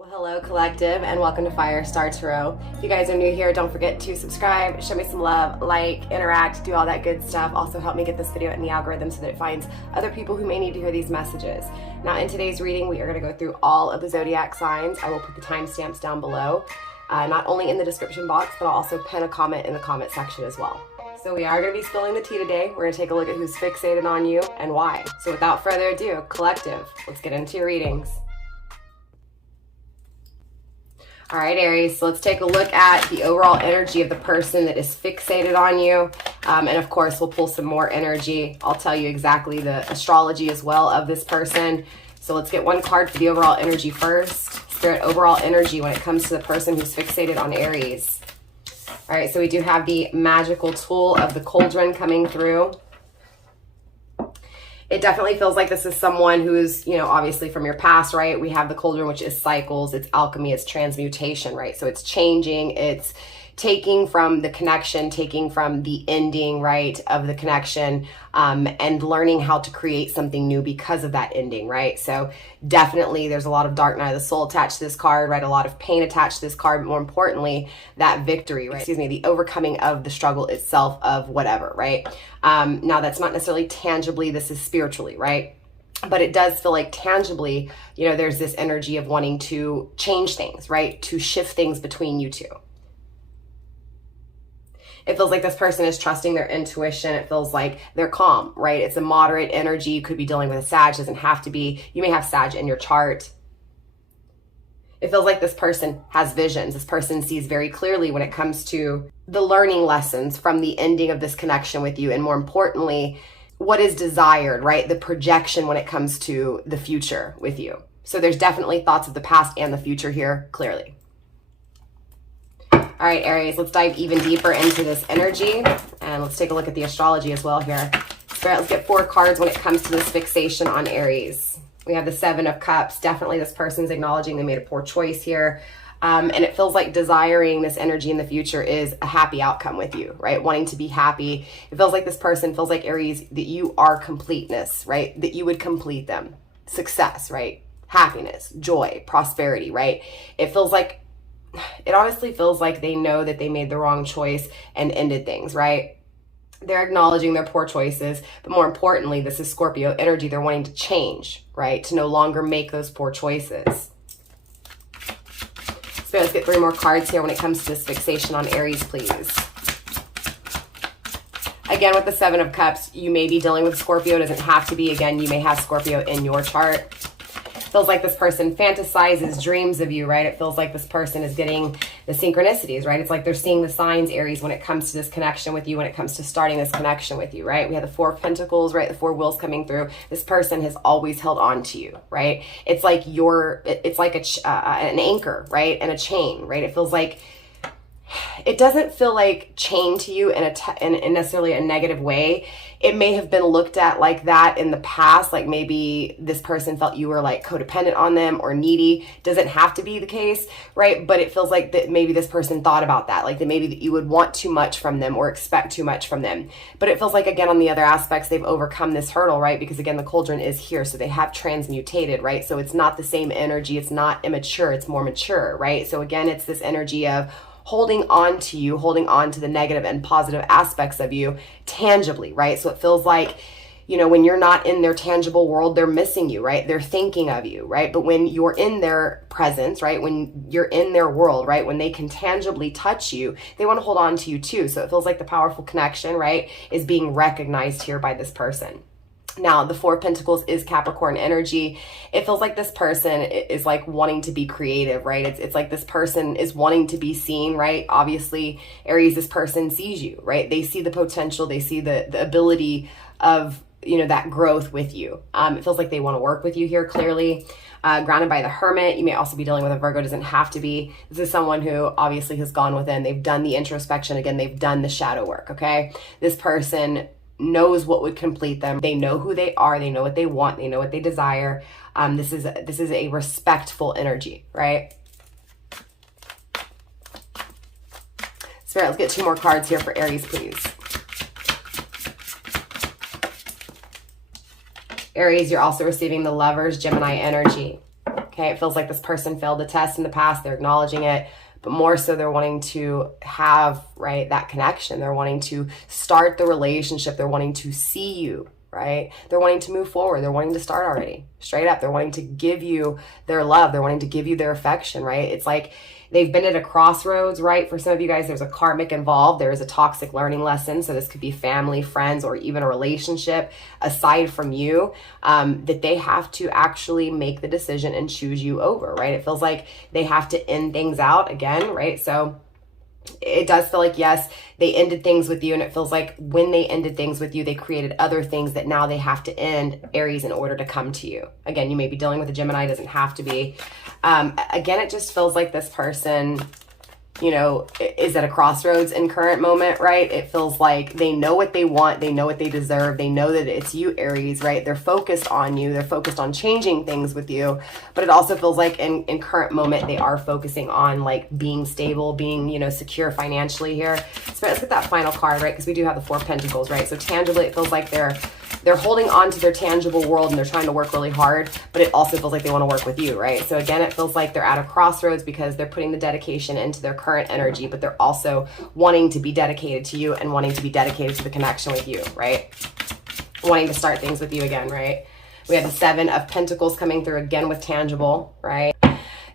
Well, hello collective, and welcome to Firestarpassion Tarot. If you guys are new here, don't forget to subscribe, show me some love, like, interact, do all that good stuff. Also help me get this video in the algorithm so that it finds other people who may need to hear these messages. Now in today's reading, we are going to go through all of the zodiac signs. I will put the timestamps down below, not only in the description box, but I'll also pin a comment in the comment section as well. So we are going to be spilling the tea today. We're going to take a look at who's fixated on you and why. So without further ado, collective, let's get into your readings. All right, Aries, so let's take a look at the overall energy of the person that is fixated on you. And of course, we'll pull some more energy. I'll tell you exactly the astrology as well of this person. So let's get one card for the overall energy first. Spirit, overall energy when it comes to the person who's fixated on Aries. All right, so we do have the magical tool of the cauldron coming through. It definitely feels like this is someone who's, you know, obviously from your past, right? We have the cauldron, which is cycles, it's alchemy, it's transmutation, right? So it's changing, it's taking from the connection, taking from the ending, right, of the connection, and learning how to create something new because of that ending, right? So definitely there's a lot of dark night of the soul attached to this card, right? A lot of pain attached to this card, but more importantly, that victory, right? Excuse me, the overcoming of the struggle itself of whatever, right? Now that's not necessarily tangibly, this is spiritually, right? But it does feel like tangibly, you know, there's this energy of wanting to change things, right? To shift things between you two. It feels like this person is trusting their intuition. It feels like they're calm, right? It's a moderate energy. You could be dealing with a Sag, doesn't have to be. You may have Sag in your chart. It feels like this person has visions. This person sees very clearly when it comes to the learning lessons from the ending of this connection with you. And more importantly, what is desired, right? The projection when it comes to the future with you. So there's definitely thoughts of the past and the future here, clearly. All right, Aries, let's dive even deeper into this energy and let's take a look at the astrology as well here. Spirit, let's get 4 cards when it comes to this fixation on Aries. We have the 7 of Cups. Definitely this person's acknowledging they made a poor choice here. And it feels like desiring this energy in the future is a happy outcome with you, right? Wanting to be happy. It feels like this person feels like Aries, that you are completeness, right? That you would complete them. Success, right? Happiness, joy, prosperity, right? It feels like, it honestly feels like they know that they made the wrong choice and ended things, right? They're acknowledging their poor choices, but more importantly, this is Scorpio energy. They're wanting to change, right? To no longer make those poor choices. So let's get 3 more cards here when it comes to this fixation on Aries, please. Again, with the 7 of Cups, you may be dealing with Scorpio. It doesn't have to be. Again, you may have Scorpio in your chart. Feels like this person fantasizes dreams of you, right? It feels like this person is getting the synchronicities, right? It's like they're seeing the signs, Aries, when it comes to this connection with you, when it comes to starting this connection with you, right? We have the 4 of Pentacles, right? The 4 wheels coming through. This person has always held on to you, right? It's like it's like an anchor, right? And a chain, right? It feels like, it doesn't feel like chained to you in necessarily a negative way. It may have been looked at like that in the past, like maybe this person felt you were like codependent on them or needy. Doesn't have to be the case, right? But it feels like that maybe this person thought about that, like that maybe that you would want too much from them or expect too much from them. But it feels like, again, on the other aspects, they've overcome this hurdle, right? Because again, the cauldron is here, so they have transmutated, right? So it's not the same energy. It's not immature. It's more mature, right? So again, it's this energy of holding on to you, holding on to the negative and positive aspects of you tangibly, right? So it feels like, you know, when you're not in their tangible world, they're missing you, right? They're thinking of you, right? But when you're in their presence, right? When you're in their world, right? When they can tangibly touch you, they want to hold on to you too. So it feels like the powerful connection, right, is being recognized here by this person. Now, the 4 of Pentacles is Capricorn energy. It feels like this person is like wanting to be creative, right? It's like this person is wanting to be seen, right? Obviously, Aries, this person sees you, right? They see the potential. They see the ability of, you know, that growth with you. It feels like they want to work with you here, clearly. Grounded by the Hermit. You may also be dealing with a Virgo. Doesn't have to be. This is someone who obviously has gone within. They've done the introspection. Again, they've done the shadow work, okay? This person knows what would complete them. They know who they are. They know what they want. They know what they desire. This is a respectful energy, right? Spirit, let's get 2 more cards here for Aries, please. Aries, you're also receiving the Lovers, Gemini energy. Okay, it feels like this person failed the test in the past. They're acknowledging it, but more so they're wanting to have, right, that connection. They're wanting to start the relationship. They're wanting to see you, right? They're wanting to move forward. They're wanting to start already. Straight up. They're wanting to give you their love. They're wanting to give you their affection, right? It's like they've been at a crossroads, right? For some of you guys, there's a karmic involved. There is a toxic learning lesson. So this could be family, friends, or even a relationship aside from you, that they have to actually make the decision and choose you over, right? It feels like they have to end things out again, right? So it does feel like, yes, they ended things with you, and it feels like when they ended things with you, they created other things that now they have to end, Aries, in order to come to you. Again, you may be dealing with a Gemini, doesn't have to be. Again, it just feels like this person, you know, is at a crossroads in current moment, right? It feels like they know what they want. They know what they deserve. They know that it's you, Aries, right? They're focused on you. They're focused on changing things with you. But it also feels like in current moment, they are focusing on like being stable, being, you know, secure financially here. So let's get that final card, right? Because we do have the Four of Pentacles, right? So tangibly, it feels like they're holding on to their tangible world and they're trying to work really hard, but it also feels like they want to work with you, right? So again, it feels like they're at a crossroads because they're putting the dedication into their current energy, but they're also wanting to be dedicated to you and wanting to be dedicated to the connection with you, right? Wanting to start things with you again, right? We have the Seven of Pentacles coming through again with tangible, right?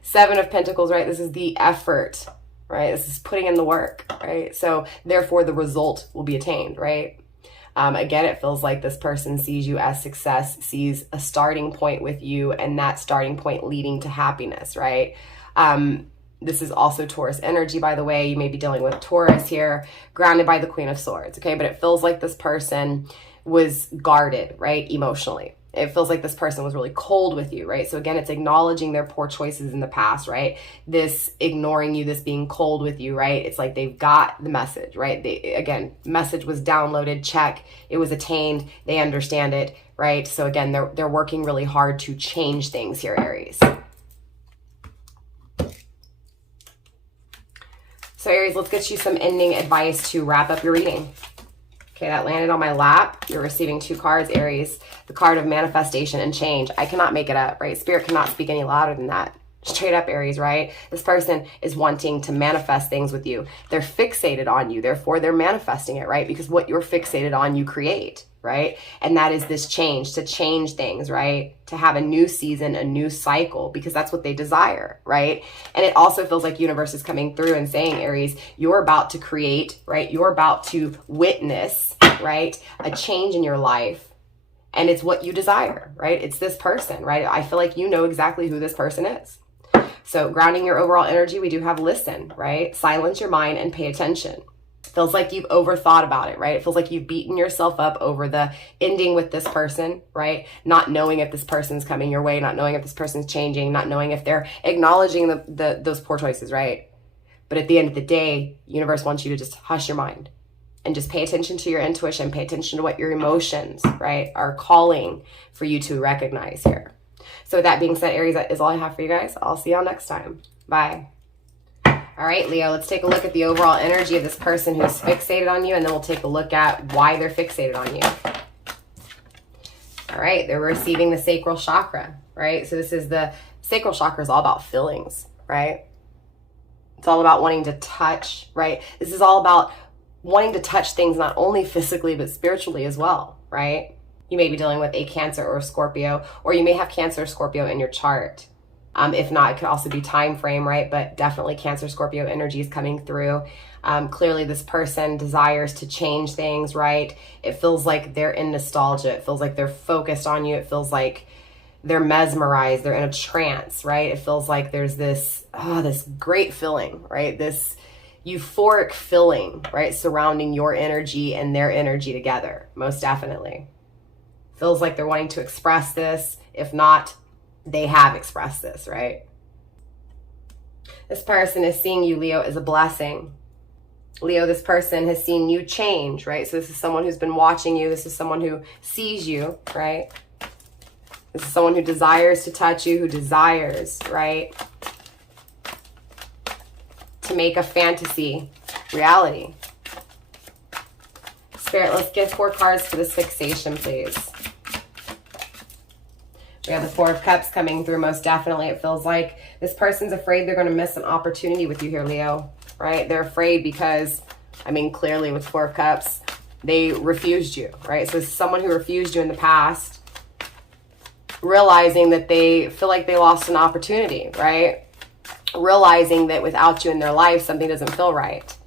Seven of Pentacles, right? This is the effort, right? This is putting in the work, right? So therefore the result will be attained, right? Again, it feels like this person sees you as success, sees a starting point with you, and that starting point leading to happiness, right? This is also Taurus energy, by the way. You may be dealing with Taurus here, grounded by the Queen of Swords, okay? But it feels like this person was guarded, right, emotionally. It feels like this person was really cold with you, right? So again, it's acknowledging their poor choices in the past, right? This ignoring you, this being cold with you, right? It's like they've got the message, right? Again, message was downloaded, check, it was attained, they understand it, right? So again, they're working really hard to change things here, Aries. So Aries, let's get you some ending advice to wrap up your reading. Okay, that landed on my lap. You're receiving two cards, Aries. The card of manifestation and change. I cannot make it up, right? Spirit cannot speak any louder than that. Straight up, Aries, right? This person is wanting to manifest things with you. They're fixated on you. Therefore, they're manifesting it, right? Because what you're fixated on, you create, right? And that is this change, to change things, right? To have a new season, a new cycle, because that's what they desire, right? And it also feels like universe is coming through and saying, Aries, you're about to create, right? You're about to witness, right? A change in your life. And it's what you desire, right? It's this person, right? I feel like you know exactly who this person is. So grounding your overall energy, we do have listen, right? Silence your mind and pay attention. Feels like you've overthought about it, right? It feels like you've beaten yourself up over the ending with this person, right? Not knowing if this person's coming your way, not knowing if this person's changing, not knowing if they're acknowledging those poor choices, right? But at the end of the day, universe wants you to just hush your mind and just pay attention to your intuition, pay attention to what your emotions, right, are calling for you to recognize here. So with that being said, Aries, that is all I have for you guys. I'll see y'all next time. Bye. All right, Leo, let's take a look at the overall energy of this person who's fixated on you, and then we'll take a look at why they're fixated on you. All right, they're receiving the sacral chakra, right? So this is the sacral chakra is all about feelings, right? It's all about wanting to touch, right? This is all about wanting to touch things not only physically, but spiritually as well, right? You may be dealing with a Cancer or a Scorpio, or you may have Cancer or Scorpio in your chart. If not, it could also be time frame, right? But definitely Cancer, Scorpio energy is coming through. Clearly, this person desires to change things, right? It feels like they're in nostalgia. It feels like they're focused on you. It feels like they're mesmerized. They're in a trance, right? It feels like there's this great feeling, right? This euphoric feeling, right? Surrounding your energy and their energy together, most definitely. Feels like they're wanting to express this. If not, they have expressed this, right? This person is seeing you, Leo, as a blessing. Leo, this person has seen you change, right? So this is someone who's been watching you. This is someone who sees you, right? This is someone who desires to touch you, who desires, right, to make a fantasy reality. Spirit, let's get 4 cards for this fixation, please. We have the Four of Cups coming through most definitely. It feels like this person's afraid they're going to miss an opportunity with you here, Leo, right? They're afraid because, I mean, clearly with Four of Cups, they refused you, right? So someone who refused you in the past, realizing that they feel like they lost an opportunity, right? Realizing that without you in their life, something doesn't feel right.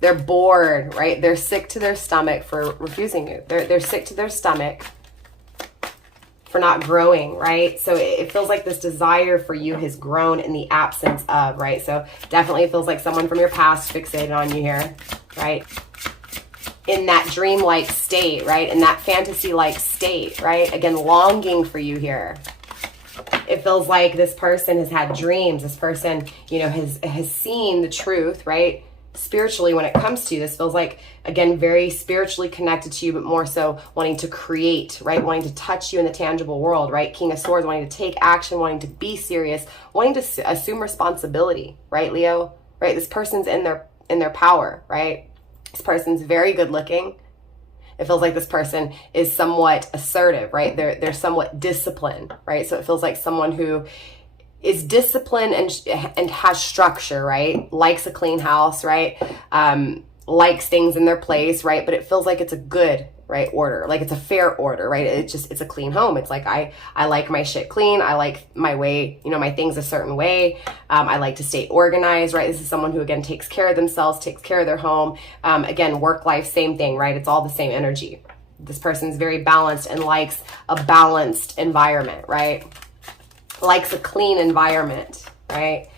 They're bored, right? They're sick to their stomach for refusing you. They're sick to their stomach for not growing, right? So it feels like this desire for you has grown in the absence of, right? So definitely it feels like someone from your past fixated on you here, right? In that dream-like state, right? In that fantasy-like state, right? Again, longing for you here. It feels like this person has had dreams. This person, you know, has seen the truth, right? Spiritually, when it comes to you, this feels like, again, very spiritually connected to you, but more so wanting to create, right? Wanting to touch you in the tangible world, right? King of Swords, wanting to take action, wanting to be serious, wanting to assume responsibility, right, Leo? Right? This person's in their power, right? This person's very good looking. It feels like this person is somewhat assertive, right? They're somewhat disciplined, right? So it feels like someone who is disciplined and has structure, right? Likes a clean house, right? Likes things in their place, right? But it feels like it's a good, right, order. Like it's a fair order, right? It's a clean home. It's like, I like my shit clean. I like my way, you know, my things a certain way. I like to stay organized, right? This is someone who, again, takes care of themselves, takes care of their home. Again, work life, same thing, right? It's all the same energy. This person's very balanced and likes a balanced environment, right? Likes a clean environment, right?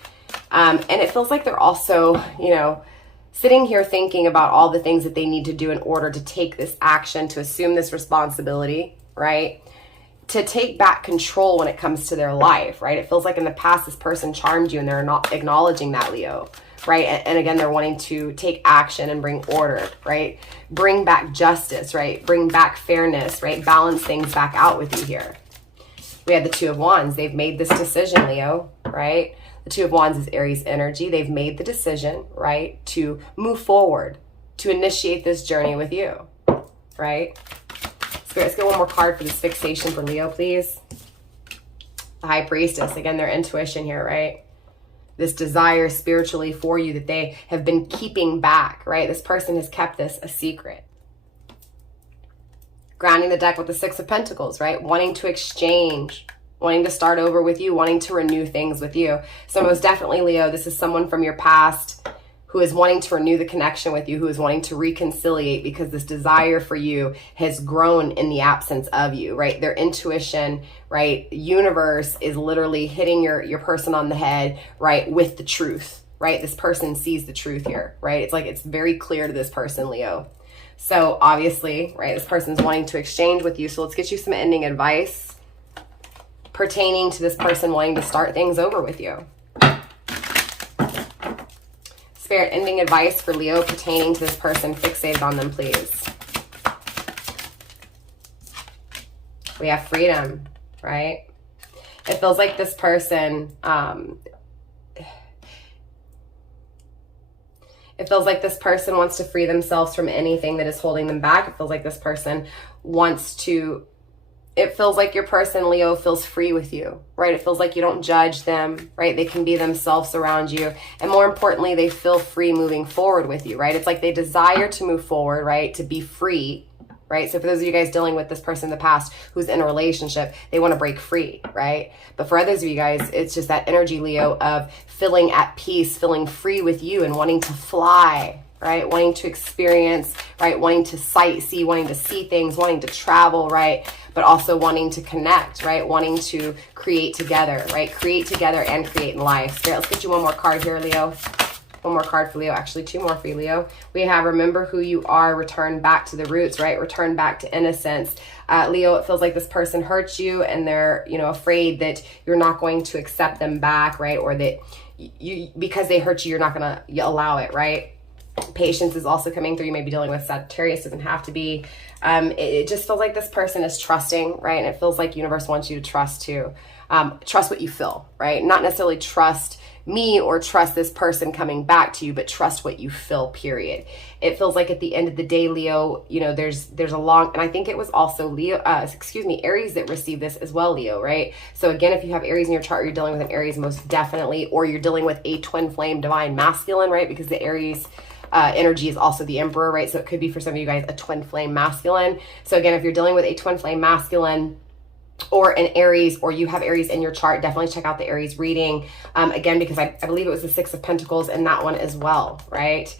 And it feels like they're also, you know, sitting here thinking about all the things that they need to do in order to take this action, to assume this responsibility, right? To take back control when it comes to their life, right? It feels like in the past, this person charmed you and they're not acknowledging that, Leo, right? And again, they're wanting to take action and bring order, right? Bring back justice, right? Bring back fairness, right? Balance things back out with you here. We have the Two of Wands. They've made this decision, Leo, right? The Two of Wands is Aries energy. They've made the decision, right, to move forward, to initiate this journey with you, right? Let's get one more card for this fixation for Leo, please. The High Priestess. Again, their intuition here, right? This desire spiritually for you that they have been keeping back, right? This person has kept this a secret. Grounding the deck with the Six of Pentacles, right? Wanting to exchange, wanting to start over with you, wanting to renew things with you. So most definitely, Leo, this is someone from your past who is wanting to renew the connection with you, who is wanting to reconciliate because this desire for you has grown in the absence of you, right? Their intuition, right? Universe is literally hitting your person on the head, right? With the truth, right? This person sees the truth here, right? It's like, it's very clear to this person, Leo. So obviously, right, this person's wanting to exchange with you. So let's get you some ending advice pertaining to this person wanting to start things over with you. Spirit, ending advice for Leo pertaining to this person fixated on them, please. We have freedom, right? It feels like this person, it feels like this person wants to free themselves from anything that is holding them back. It feels like this person wants to, it feels like your person, Leo, feels free with you, right? It feels like you don't judge them, right? They can be themselves around you. And more importantly, they feel free moving forward with you, right? It's like they desire to move forward, right? To be free, right? So for those of you guys dealing with this person in the past who's in a relationship, they want to break free, right? But for others of you guys, it's just that energy, Leo, of feeling at peace, feeling free with you and wanting to fly, right? Wanting to experience, right? Wanting to sightsee, wanting to see things, wanting to travel, right? But also wanting to connect, right? Wanting to create together, right? Create together and create in life. Spirit, let's get you one more card here, Leo. One more card for Leo, actually two more for you, Leo. We have remember who you are, return back to the roots, right? Return back to innocence. Leo, it feels like this person hurts you and they're, you know, afraid that you're not going to accept them back, right? Or that you, because they hurt you, you're not going to allow it, right? Patience is also coming through. You may be dealing with Sagittarius, doesn't have to be. It just feels like this person is trusting, right? And it feels like universe wants you to trust too. Trust what you feel, right? Not necessarily trust me or trust this person coming back to you, but trust what you feel, period. It feels like at the end of the day, Leo, you know, there's a long, and I think it was also Aries that received this as well, Leo, right? So again, if you have Aries in your chart, you're dealing with an Aries most definitely, or you're dealing with a twin flame divine masculine, right? Because the Aries energy is also the Emperor, right? So it could be for some of you guys a twin flame masculine. So again, if you're dealing with a twin flame masculine, or an Aries, or you have Aries in your chart, definitely check out the Aries reading. Again, because I believe it was the Six of Pentacles in that one as well, right?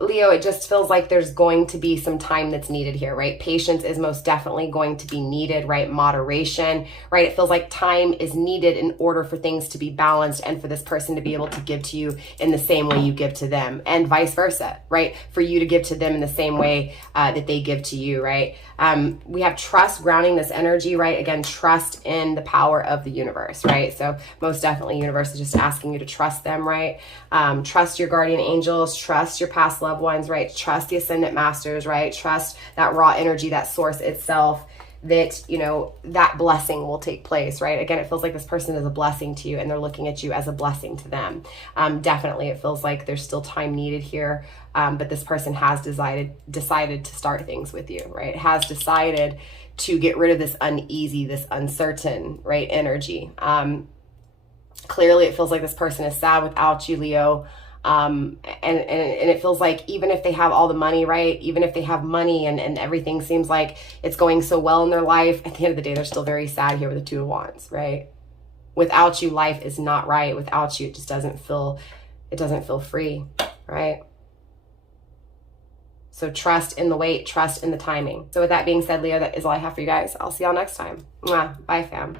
Leo, it just feels like there's going to be some time that's needed here, right? Patience is most definitely going to be needed, right? Moderation, right? It feels like time is needed in order for things to be balanced and for this person to be able to give to you in the same way you give to them, and vice versa, right? For you to give to them in the same way that they give to you, right? We have trust grounding this energy, right? Again, trust in the power of the universe, right? So most definitely universe is just asking you to trust them, right? Trust your guardian angels, trust your past loved ones, right? Trust the ascendant masters, right? Trust that raw energy, that source itself, that, you know, that blessing will take place, right? Again, it feels like this person is a blessing to you and they're looking at you as a blessing to them. Definitely, it feels like there's still time needed here, but this person has decided to start things with you, right? Has decided to get rid of this uneasy, this uncertain, right, energy. Clearly, it feels like this person is sad without you, Leo. And it feels like even if they have all the money, right? Even if they have money and everything seems like it's going so well in their life, at the end of the day, they're still very sad here with the Two of Wands, right? Without you, life is not right. Without you, it just doesn't feel free, right? So trust in the wait, trust in the timing. So with that being said, Leo, that is all I have for you guys. I'll see y'all next time. Mwah. Bye, fam.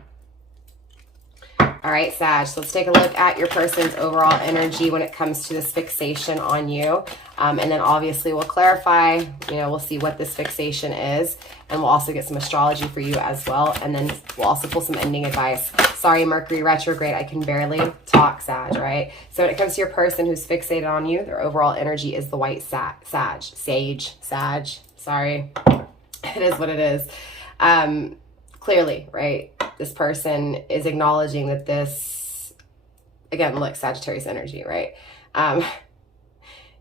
All right, Sag, so let's take a look at your person's overall energy when it comes to this fixation on you. And then obviously we'll clarify, you know, we'll see what this fixation is, and we'll also get some astrology for you as well. And then we'll also pull some ending advice. Sorry, Mercury retrograde, I can barely talk, Sag, right? So when it comes to your person who's fixated on you, their overall energy is the white Sag, sorry. It is what it is. Clearly, right? This person is acknowledging that this, again, look, Sagittarius energy, right?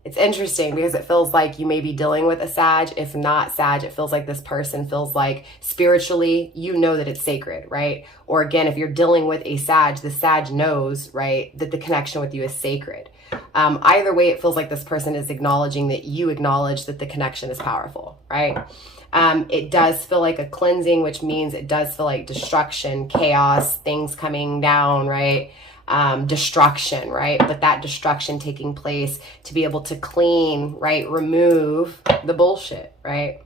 It's interesting because it feels like you may be dealing with a Sag. If not Sag, it feels like this person feels like spiritually, you know that it's sacred, right? Or again, if you're dealing with a Sag, the Sag knows, right, that the connection with you is sacred. Either way, it feels like this person is acknowledging that you acknowledge that the connection is powerful, right? It does feel like a cleansing, which means it does feel like destruction, chaos, things coming down, right? Destruction, right? But that destruction taking place to be able to clean, right? Remove the bullshit, right?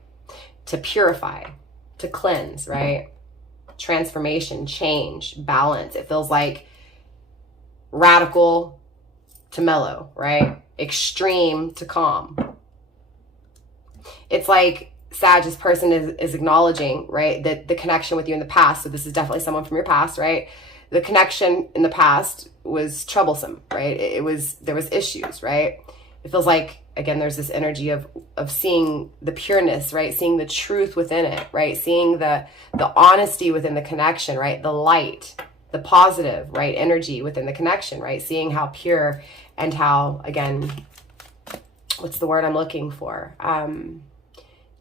To purify, to cleanse, right? Transformation, change, balance. It feels like radical to mellow, right? Extreme to calm. It's like Sag, this person is acknowledging, right, that the connection with you in the past, so this is definitely someone from your past, right? The connection in the past was troublesome, right? There was issues, right? It feels like, again, there's this energy of seeing the pureness, right? Seeing the truth within it, right? Seeing the honesty within the connection, right? The light, the positive, right? Energy within the connection, right? Seeing how pure and how, again, what's the word I'm looking for?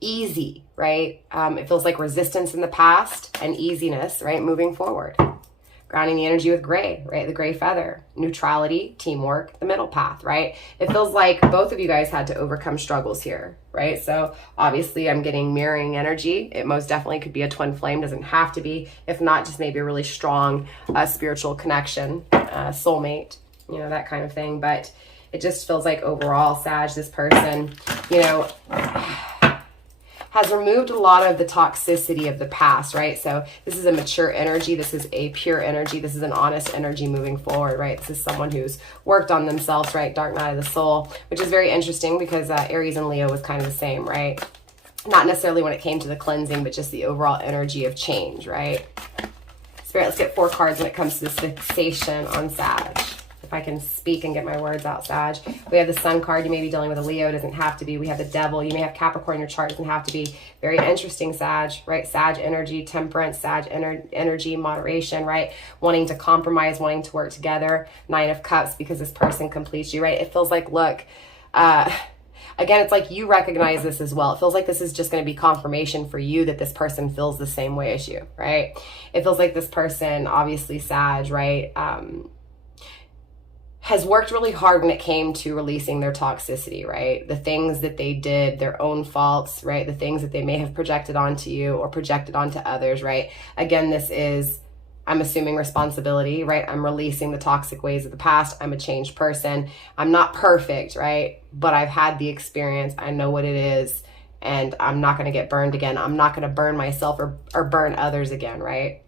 Easy, right? It feels like resistance in the past and easiness, right? Moving forward. Grounding the energy with gray, right? The gray feather, neutrality, teamwork, the middle path, right? It feels like both of you guys had to overcome struggles here, right? So obviously I'm getting mirroring energy. It most definitely could be a twin flame, doesn't have to be. If not, just maybe a really strong spiritual connection, soulmate, you know, that kind of thing. But it just feels like overall, Sag, this person, you know, has removed a lot of the toxicity of the past, right? So this is a mature energy. This is a pure energy. This is an honest energy moving forward, right? This is someone who's worked on themselves, right? Dark night of the soul, which is very interesting because Aries and Leo was kind of the same, right? Not necessarily when it came to the cleansing, but just the overall energy of change, right? Spirit, let's get 4 cards when it comes to this fixation on Sag. If I can speak and get my words out, Sag. We have the Sun card. You may be dealing with a Leo. Doesn't have to be. We have the Devil. You may have Capricorn in your chart. Doesn't have to be. Very interesting, Sag, right? Sag energy, temperance, Sag energy, moderation, right? Wanting to compromise, wanting to work together. Nine of Cups, because this person completes you, right? It feels like, look, again, it's like you recognize this as well. It feels like this is just going to be confirmation for you that this person feels the same way as you, right? It feels like this person, obviously Sag, right, has worked really hard when it came to releasing their toxicity, right? The things that they did, their own faults, right? The things that they may have projected onto you or projected onto others, right? Again, this is, I'm assuming responsibility, right? I'm releasing the toxic ways of the past. I'm a changed person. I'm not perfect, right? But I've had the experience. I know what it is, and I'm not going to get burned again. I'm not going to burn myself or burn others again, right?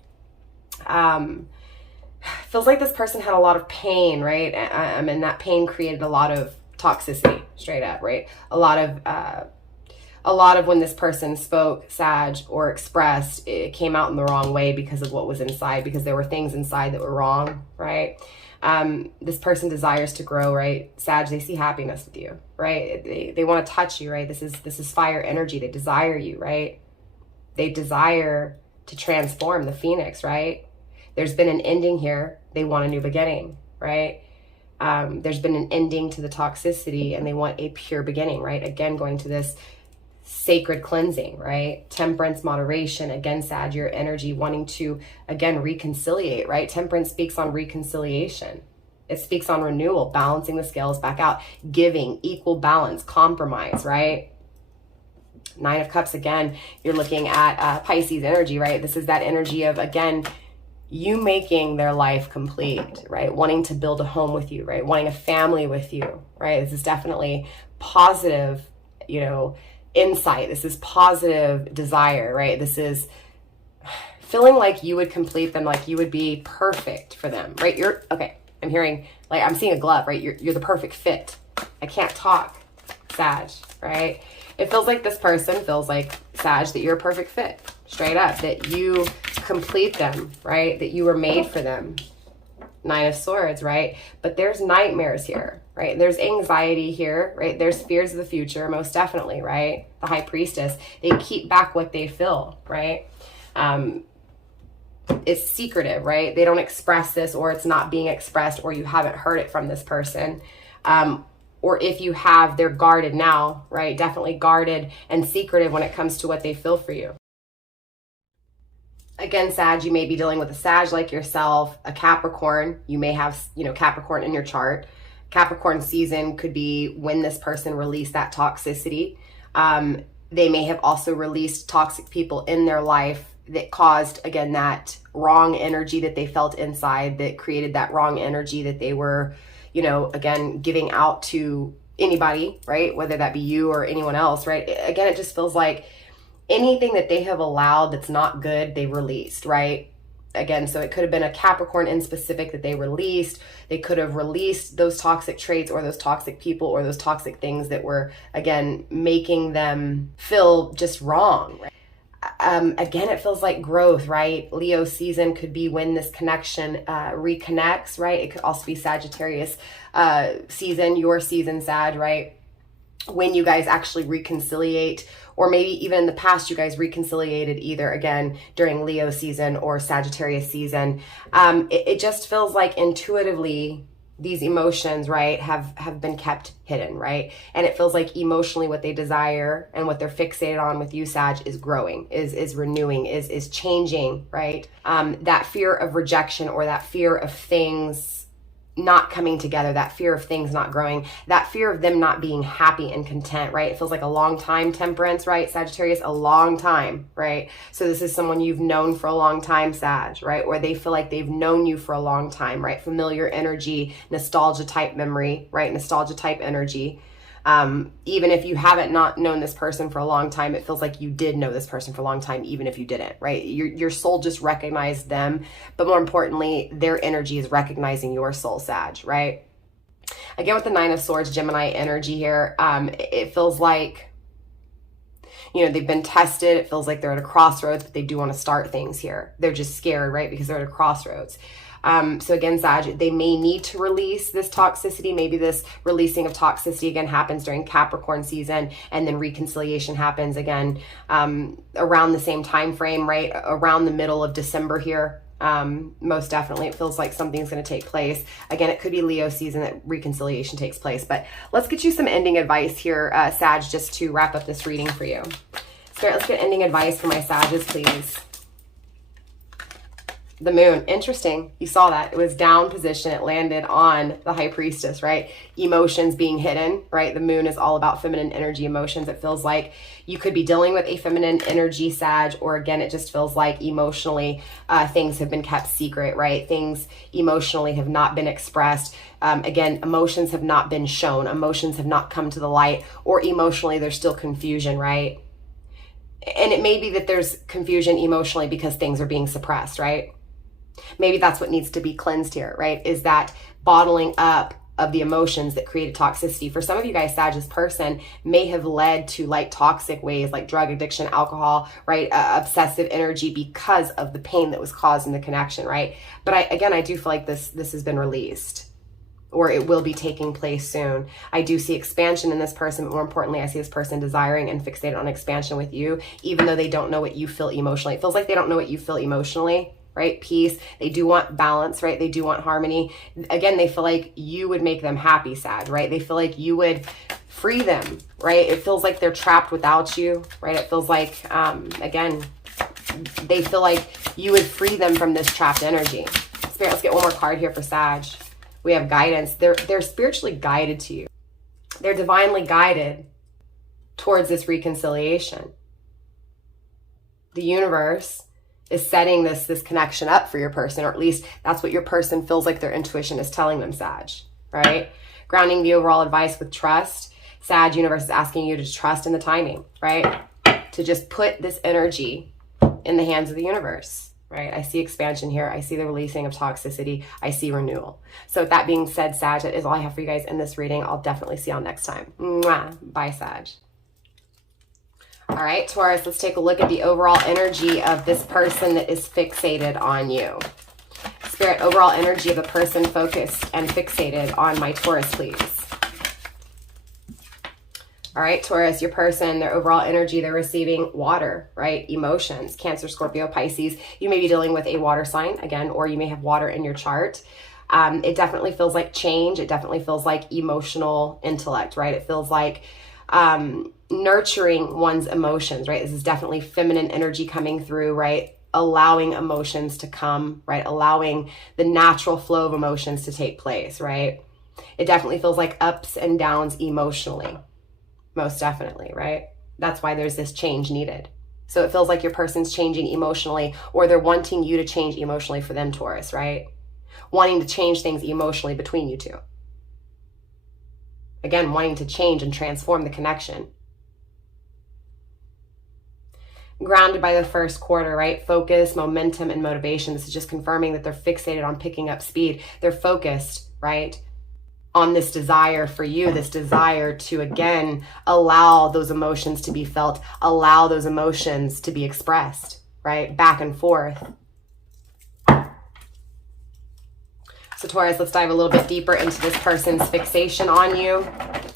Feels like this person had a lot of pain, right? And that pain created a lot of toxicity, straight up, right? A lot of when this person spoke, Sag, or expressed, it came out in the wrong way because of what was inside, because there were things inside that were wrong, right? This person desires to grow, right? Sag, they see happiness with you, right? They want to touch you, right? This is fire energy. They desire you, right? They desire to transform the Phoenix, right? There's been an ending here. They want a new beginning, right? There's been an ending to the toxicity and they want a pure beginning, right? Again, going to this sacred cleansing, right? Temperance, moderation, again, Sag, your energy wanting to, again, reconciliate, right? Temperance speaks on reconciliation. It speaks on renewal, balancing the scales back out, giving, equal balance, compromise, right? Nine of Cups, again, you're looking at Pisces energy, right? This is that energy of, again, you making their life complete, right? Wanting to build a home with you, right? Wanting a family with you, right? This is definitely positive, you know, insight. This is positive desire, right? This is feeling like you would complete them, like you would be perfect for them, right? Okay, I'm hearing, like, I'm seeing a glove, right? You're the perfect fit. I can't talk, Sag, right? It feels like this person feels like, Sag, that you're a perfect fit, straight up, that you complete them, right? That you were made for them. Nine of Swords, right? But there's nightmares here, right? There's anxiety here, right? There's fears of the future, most definitely, right? The High Priestess, they keep back what they feel, right? It's secretive, right? They don't express this, or it's not being expressed, or you haven't heard it from this person. Or if you have, they're guarded now, right? Definitely guarded and secretive when it comes to what they feel for you. Again, Sag, you may be dealing with a Sag like yourself, a Capricorn. You may have, you know, Capricorn in your chart. Capricorn season could be when this person released that toxicity. They may have also released toxic people in their life that caused, again, that wrong energy that they felt inside, that created that wrong energy that they were, you know, again, giving out to anybody, right? Whether that be you or anyone else, right? Again, it just feels like anything that they have allowed that's not good, they released, right? Again, so it could have been a Capricorn in specific that they released. They could have released those toxic traits or those toxic people or those toxic things that were, again, making them feel just wrong, right? Again, it feels like growth, right? Leo season could be when this connection reconnects, right? It could also be Sagittarius season, your season, Sag, right? When you guys actually reconciliate, or maybe even in the past, you guys reconciliated either, again, during Leo season or Sagittarius season. It just feels like intuitively these emotions, right, have been kept hidden, right? And it feels like emotionally what they desire and what they're fixated on with you, Sag, is growing, is renewing, is changing, right? That fear of rejection or that fear of things not coming together, that fear of things not growing, that fear of them not being happy and content, right? It feels like a long time, Temperance, right? Sagittarius, a long time, right? So this is someone you've known for a long time, Sag, right? Or they feel like they've known you for a long time, right? Familiar energy, nostalgia type memory, right? Nostalgia type energy. Even if you haven't not known this person for a long time, it feels like you did know this person for a long time, even if you didn't, right? Your soul just recognized them, but more importantly, their energy is recognizing your soul, Sag, right? Again, with the Nine of Swords, Gemini energy here, it feels like, you know, they've been tested. It feels like they're at a crossroads, but they do want to start things here. They're just scared, right? Because they're at a crossroads. So again, Sag, they may need to release this toxicity. Maybe this releasing of toxicity again happens during Capricorn season, and then reconciliation happens again around the same time frame, right? Around the middle of December here. Most definitely, it feels like something's going to take place. Again, it could be Leo season that reconciliation takes place. But let's get you some ending advice here, Sag, just to wrap up this reading for you. Spirit, let's get ending advice for my Sages, please. The moon. Interesting. You saw that. It was down position. It landed on the high priestess, right? Emotions being hidden, right? The moon is all about feminine energy, emotions. It feels like you could be dealing with a feminine energy, Sag, or again, it just feels like emotionally things have been kept secret, right? Things emotionally have not been expressed. Again, emotions have not been shown. Emotions have not come to the light, or emotionally there's still confusion, right? And it may be that there's confusion emotionally because things are being suppressed, right? Maybe that's what needs to be cleansed here, right? Is that bottling up of the emotions that created toxicity. For some of you guys, Sag's person may have led to like toxic ways like drug addiction, alcohol, right? Obsessive energy because of the pain that was caused in the connection, right? But I do feel like this has been released, or it will be taking place soon. I do see expansion in this person, but more importantly, I see this person desiring and fixated on expansion with you, even though they don't know what you feel emotionally. It feels like they don't know what you feel emotionally, right? Peace. They do want balance, right? They do want harmony. Again, they feel like you would make them happy, Sag, right? They feel like you would free them, right? It feels like they're trapped without you, right? It feels like, again, they feel like you would free them from this trapped energy. Spirit, let's get one more card here for Sag. We have guidance. They're spiritually guided to you. They're divinely guided towards this reconciliation. The universe is setting this connection up for your person, or at least that's what your person feels like their intuition is telling them, Sag, right? Grounding the overall advice with trust. Sag, universe is asking you to trust in the timing, right? To just put this energy in the hands of the universe, right? I see expansion here. I see the releasing of toxicity. I see renewal. So with that being said, Sag, that is all I have for you guys in this reading. I'll definitely see y'all next time. Mwah. Bye, Sag. All right, Taurus, let's take a look at the overall energy of this person that is fixated on you. Spirit, overall energy of the person focused and fixated on my Taurus, please. All right, Taurus, your person, their overall energy, they're receiving water, right? Emotions, Cancer, Scorpio, Pisces. You may be dealing with a water sign, again, or you may have water in your chart. It definitely feels like change. It definitely feels like emotional intellect, right? It feels like nurturing one's emotions, right? This is definitely feminine energy coming through, right? Allowing emotions to come, right? Allowing the natural flow of emotions to take place, right? It definitely feels like ups and downs emotionally, most definitely, right? That's why there's this change needed. So it feels like your person's changing emotionally, or they're wanting you to change emotionally for them, Taurus, right? Wanting to change things emotionally between you two. Again, wanting to change and transform the connection. Grounded by the first quarter, right? Focus, momentum, and motivation. This is just confirming that they're fixated on picking up speed. They're focused, right? On this desire for you, this desire to, again, allow those emotions to be felt, allow those emotions to be expressed, right? Back and forth. So Taurus, let's dive a little bit deeper into this person's fixation on you.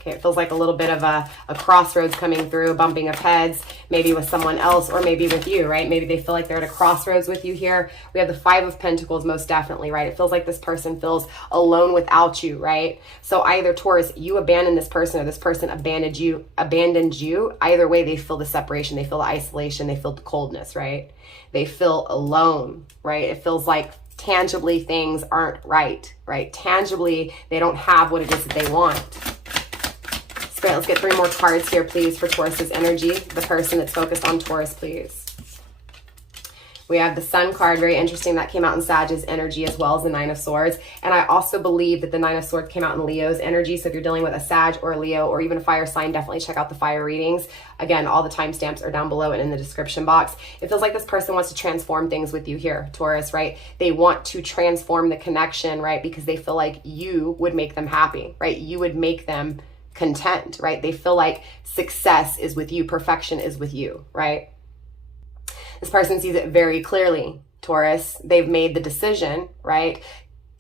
Okay, it feels like a little bit of a crossroads coming through, bumping of heads, maybe with someone else or maybe with you, right? Maybe they feel like they're at a crossroads with you here. We have the Five of Pentacles, most definitely, right? It feels like this person feels alone without you, right? So either Taurus, you abandoned this person or this person abandoned you. Either way, they feel the separation, they feel the isolation, they feel the coldness, right? They feel alone, right? It feels like tangibly things aren't right? Tangibly, they don't have what it is that they want. Spirit, let's get 3 more cards here, please, for Taurus's energy. The person that's focused on Taurus, please. We have the Sun card, very interesting. That came out in Sag's energy as well as the Nine of Swords. And I also believe that the Nine of Swords came out in Leo's energy. So if you're dealing with a Sag or a Leo or even a fire sign, definitely check out the fire readings. Again, all the timestamps are down below and in the description box. It feels like this person wants to transform things with you here, Taurus, right? They want to transform the connection, right? Because they feel like you would make them happy, right? You would make them content, right? They feel like success is with you, perfection is with you, right? This person sees it very clearly, Taurus. They've made the decision, right?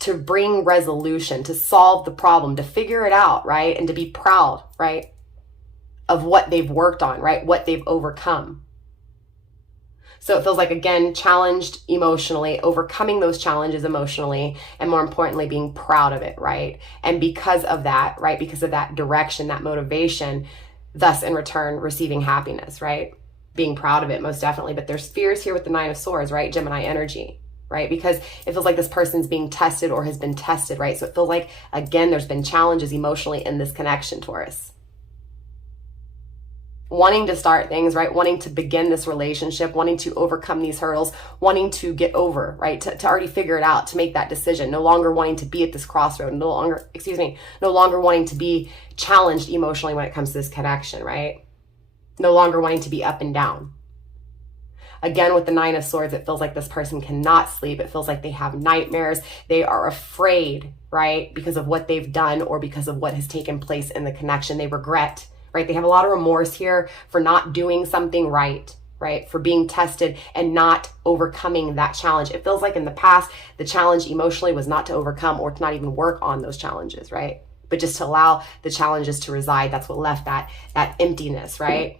to bring resolution, to solve the problem, to figure it out, right? And to be proud, right, of what they've worked on, right? What they've overcome. So it feels like, again, challenged emotionally, overcoming those challenges emotionally, and more importantly, being proud of it, right? And because of that, right, because of that direction, that motivation, thus in return, receiving happiness, right? Being proud of it, most definitely. But there's fears here with the Nine of Swords, right? Gemini energy, right? Because it feels like this person's being tested or has been tested, right? So it feels like, again, there's been challenges emotionally in this connection, Taurus. Wanting to start things, right? Wanting to begin this relationship, wanting to overcome these hurdles, wanting to get over, right? To already figure it out, to make that decision. No longer wanting to be at this crossroad, no longer wanting to be challenged emotionally when it comes to this connection, right? No longer wanting to be up and down. Again, with the Nine of Swords, it feels like this person cannot sleep. It feels like they have nightmares. They are afraid, right? Because of what they've done or because of what has taken place in the connection. They regret, right? They have a lot of remorse here for not doing something right, right? For being tested and not overcoming that challenge. It feels like in the past, the challenge emotionally was not to overcome or to not even work on those challenges, right? But just to allow the challenges to reside. That's what left that emptiness, right?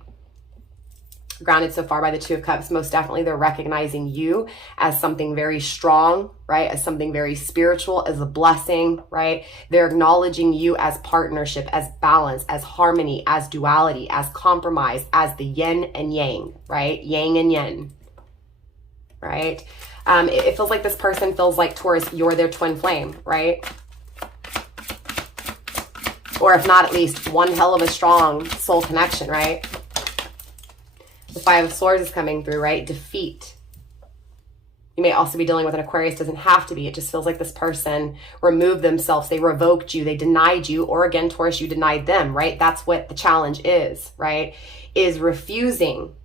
Grounded so far by the Two of Cups, most definitely they're recognizing you as something very strong, right? As something very spiritual, as a blessing, right? They're acknowledging you as partnership, as balance, as harmony, as duality, as compromise, as the yin and yang, right? Yang and yin, right? It feels like this person feels like, Taurus, you're their twin flame, right? Or if not, at least one hell of a strong soul connection, right? The Five of Swords is coming through, right? Defeat. You may also be dealing with an Aquarius. Doesn't have to be. It just feels like this person removed themselves. They revoked you. They denied you. Or again, Taurus, you denied them, right? That's what the challenge is, right? Is refusing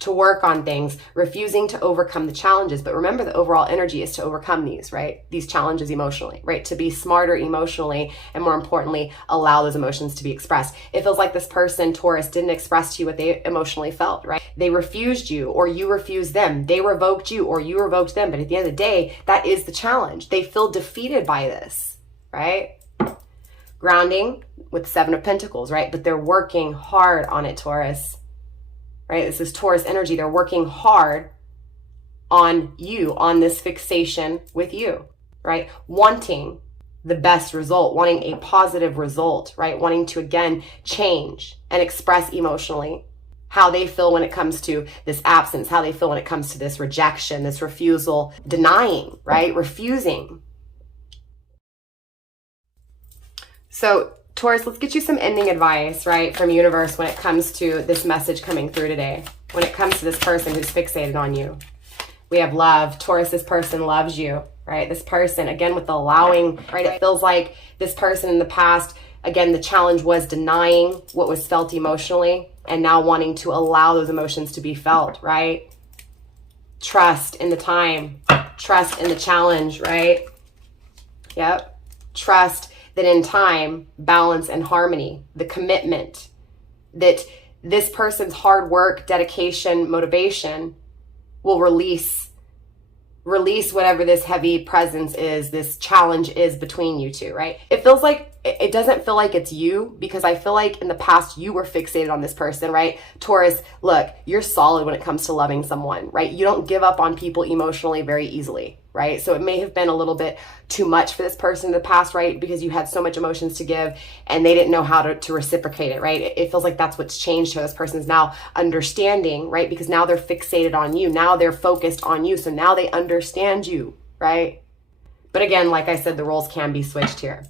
to work on things, refusing to overcome the challenges. But remember, the overall energy is to overcome these, right? These challenges emotionally, right? To be smarter emotionally, and more importantly, allow those emotions to be expressed. It feels like this person, Taurus, didn't express to you what they emotionally felt, right? They refused you, or you refused them. They revoked you, or you revoked them. But at the end of the day, that is the challenge. They feel defeated by this, right? Grounding with Seven of Pentacles, right? But they're working hard on it, Taurus. Right? This is Taurus energy. They're working hard on you, on this fixation with you, right? Wanting the best result, wanting a positive result, right? Wanting to, again, change and express emotionally how they feel when it comes to this absence, how they feel when it comes to this rejection, this refusal, denying, right? Refusing. So, Taurus, let's get you some ending advice, right, from universe when it comes to this message coming through today. When it comes to this person who's fixated on you. We have love. Taurus, this person loves you, right? This person, again, with the allowing, right? It feels like this person in the past, again, the challenge was denying what was felt emotionally and now wanting to allow those emotions to be felt, right? Trust in the time. Trust in the challenge, right? Yep. Trust that in time, balance and harmony, the commitment, that this person's hard work, dedication, motivation will release whatever this heavy presence is, this challenge is between you two, right? It feels like, it doesn't feel like it's you, because I feel like in the past you were fixated on this person, right? Taurus, look, you're solid when it comes to loving someone, right? You don't give up on people emotionally very easily, right? So it may have been a little bit too much for this person in the past, right? Because you had so much emotions to give and they didn't know how to reciprocate it, right? It feels like that's what's changed. So this person's now understanding, right? Because now they're fixated on you. Now they're focused on you. So now they understand you, right? But again, like I said, the roles can be switched here.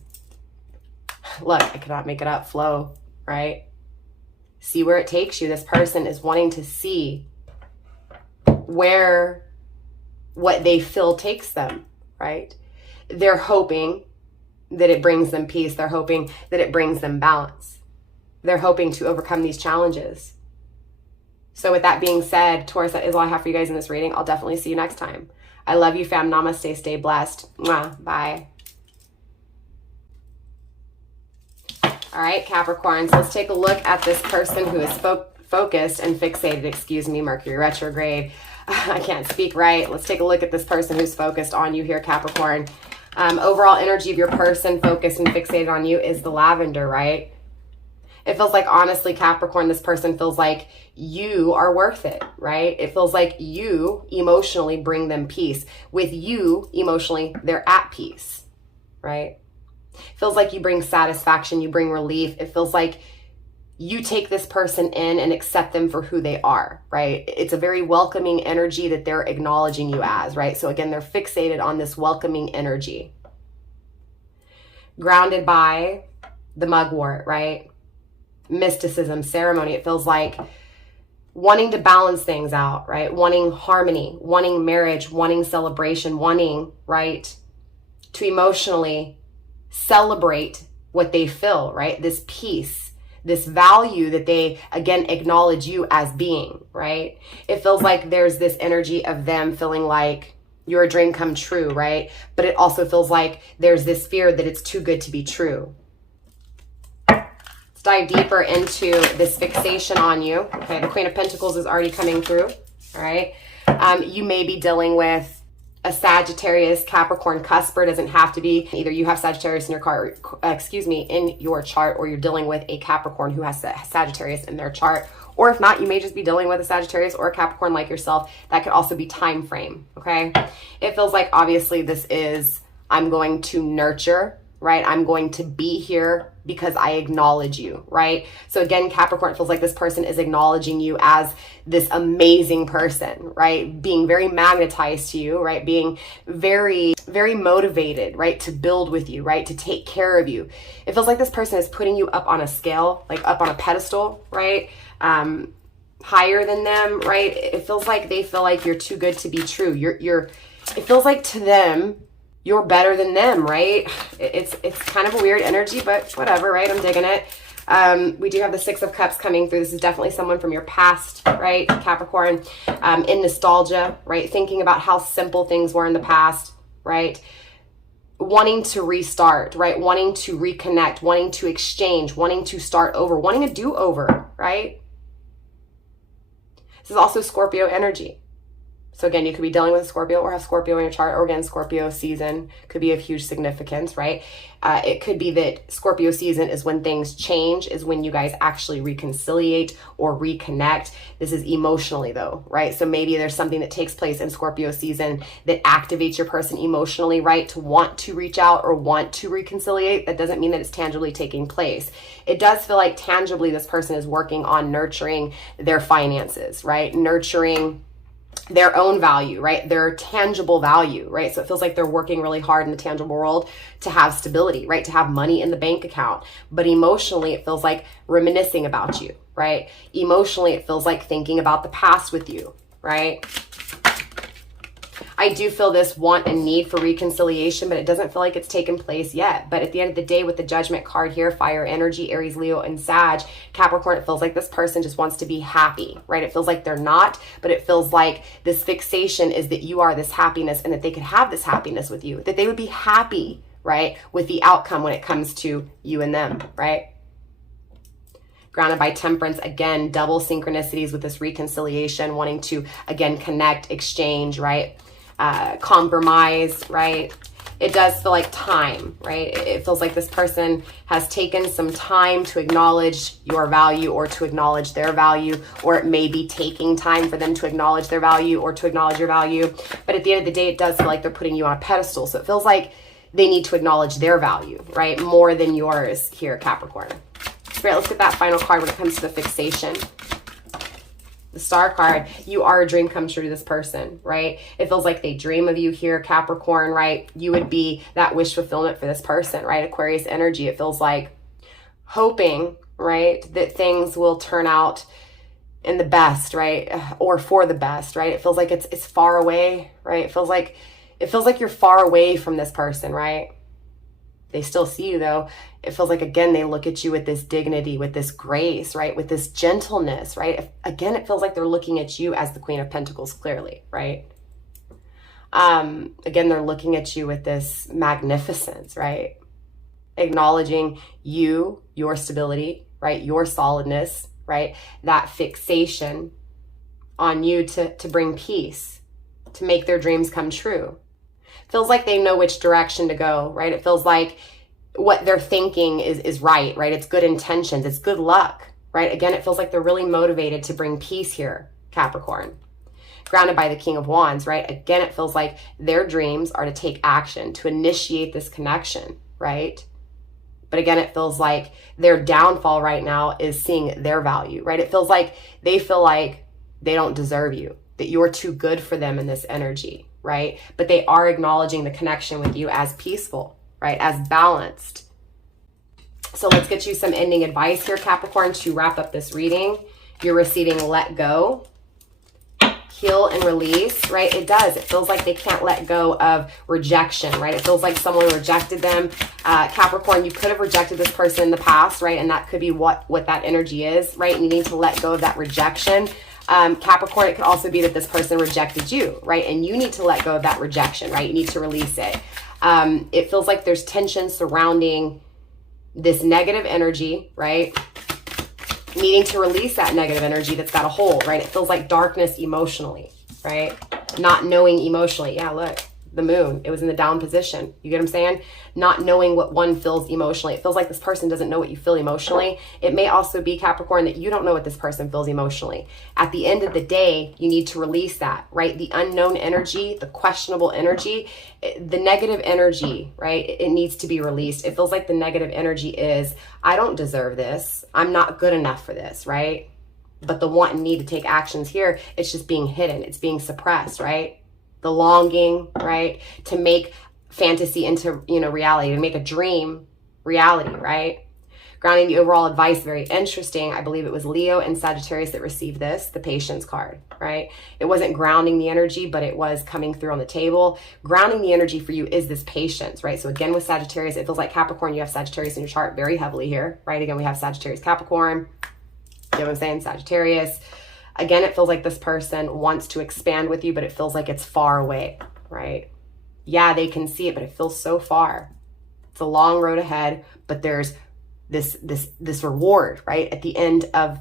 Look, I cannot make it up. Flow, right? See where it takes you. This person is wanting to see where what they feel takes them, right? They're hoping that it brings them peace. They're hoping that it brings them balance. They're hoping to overcome these challenges. So with that being said, Taurus, that is all I have for you guys in this reading. I'll definitely see you next time. I love you, fam. Namaste. Stay blessed. Mwah. Bye. All right, Capricorns, let's take a look at this person who is focused and fixated, Mercury retrograde. I can't speak right. Let's take a look at this person who's focused on you here, Capricorn. Overall energy of your person focused and fixated on you is the lavender, right? It feels like, honestly, Capricorn, this person feels like you are worth it, right? It feels like you emotionally bring them peace. With you, emotionally, they're at peace, right? It feels like you bring satisfaction, you bring relief. It feels like you take this person in and accept them for who they are, right? It's a very welcoming energy that they're acknowledging you as, right? So again, they're fixated on this welcoming energy. Grounded by the mugwort, right? Mysticism, ceremony. It feels like wanting to balance things out, right? Wanting harmony, wanting marriage, wanting celebration, wanting, right, to emotionally celebrate what they feel, right? This peace, this value that they, again, acknowledge you as being, right? It feels like there's this energy of them feeling like you're a dream come true, right? But it also feels like there's this fear that it's too good to be true. Let's dive deeper into this fixation on you. Okay, the Queen of Pentacles is already coming through, all right? You may be dealing with a Sagittarius, Capricorn cusper. Doesn't have to be. Either you have Sagittarius in your in your chart, or you're dealing with a Capricorn who has Sagittarius in their chart. Or if not, you may just be dealing with a Sagittarius or a Capricorn like yourself. That could also be time frame, okay? It feels like, obviously, this is, I'm going to nurture, right? I'm going to be here because I acknowledge you, right? So again, Capricorn, it feels like this person is acknowledging you as this amazing person, right? Being very magnetized to you, right? Being very, very motivated, right? To build with you, right? To take care of you. It feels like this person is putting you up on a scale, like up on a pedestal, right? Higher than them, right? It feels like they feel like you're too good to be true. It feels like to them, you're better than them, right? It's kind of a weird energy, but whatever, right? I'm digging it. We do have the Six of Cups coming through. This is definitely someone from your past, right? Capricorn, in nostalgia, right? Thinking about how simple things were in the past, right? Wanting to restart, right? Wanting to reconnect, wanting to exchange, wanting to start over, wanting a do-over, right? This is also Scorpio energy. So again, you could be dealing with a Scorpio or have Scorpio in your chart, or again, Scorpio season could be of huge significance, right? It could be that Scorpio season is when things change, is when you guys actually reconciliate or reconnect. This is emotionally though, right? So maybe there's something that takes place in Scorpio season that activates your person emotionally, right? To want to reach out or want to reconciliate. That doesn't mean that it's tangibly taking place. It does feel like tangibly this person is working on nurturing their finances, right? Nurturing their own value, right? Their tangible value, right? So it feels like they're working really hard in the tangible world to have stability, right? To have money in the bank account. But emotionally, it feels like reminiscing about you, right? Emotionally, it feels like thinking about the past with you, right? I do feel this want and need for reconciliation, but it doesn't feel like it's taken place yet. But at the end of the day, with the Judgment card here, fire energy, Aries, Leo, and Sag, Capricorn, it feels like this person just wants to be happy, right? It feels like they're not, but it feels like this fixation is that you are this happiness and that they could have this happiness with you, that they would be happy, right, with the outcome when it comes to you and them, right? Grounded by Temperance, again, double synchronicities with this reconciliation, wanting to, again, connect, exchange, right? Compromise, right? It does feel like time, right? It feels like this person has taken some time to acknowledge your value or to acknowledge their value, or it may be taking time for them to acknowledge their value or to acknowledge your value. But at the end of the day, it does feel like they're putting you on a pedestal. So it feels like they need to acknowledge their value, right? More than yours here, Capricorn. Spirit, let's get that final card when it comes to the fixation. The Star card, you are a dream come true to this person, right? It feels like they dream of you here, Capricorn, right? You would be that wish fulfillment for this person, right? Aquarius energy, it feels like hoping, right, that things will turn out in the best, right? Or for the best, right? It feels like it's far away, right? It feels like you're far away from this person, right? They still see you though. It feels like, again, they look at you with this dignity, with this grace, right? With this gentleness, right? Again, it feels like they're looking at you as the Queen of Pentacles, clearly, right? Again, they're looking at you with this magnificence, right? Acknowledging you, your stability, right? Your solidness, right? That fixation on you to bring peace, to make their dreams come true. Feels like they know which direction to go, right? It feels like what they're thinking is right, right? It's good intentions, it's good luck, right? Again, it feels like they're really motivated to bring peace here, Capricorn. Grounded by the King of Wands, right? Again, it feels like their dreams are to take action, to initiate this connection, right? But again, it feels like their downfall right now is seeing their value, right? It feels like they feel like they don't deserve you, that you're too good for them in this energy, right? But they are acknowledging the connection with you as peaceful, right? As balanced. So let's get you some ending advice here, Capricorn, to wrap up this reading. You're receiving let go, heal and release, right? It does. It feels like they can't let go of rejection, right? It feels like someone rejected them. Capricorn, you could have rejected this person in the past, right? And that could be what that energy is, right? Needing to let go of that rejection. Capricorn, it could also be that this person rejected you, right? And you need to let go of that rejection, right? You need to release it. It feels like there's tension surrounding this negative energy, right? Needing to release that negative energy that's got a hold, right? It feels like darkness emotionally, right? Not knowing emotionally. Yeah, look, the moon, it was in the down position. You get what I'm saying? Not knowing what one feels emotionally. It feels like this person doesn't know what you feel emotionally. It may also be, Capricorn, that you don't know what this person feels emotionally. At the end of the day, you need to release that, right? The unknown energy, the questionable energy, the negative energy, right? It needs to be released. It feels like the negative energy is, I don't deserve this. I'm not good enough for this, right? But the want and need to take actions here, it's just being hidden. It's being suppressed, right? The longing, right? To make fantasy into, reality, to make a dream reality, right? Grounding the overall advice, very interesting. I believe it was Leo and Sagittarius that received this, the patience card, right? It wasn't grounding the energy, but it was coming through on the table. Grounding the energy for you is this patience, right? So again, with Sagittarius, it feels like Capricorn, you have Sagittarius in your chart very heavily here, right? Again, we have Sagittarius, Capricorn, you know what I'm saying? Sagittarius. Again, it feels like this person wants to expand with you, but it feels like it's far away, right? Yeah, they can see it, but it feels so far. It's a long road ahead, but there's this reward, right? At the end of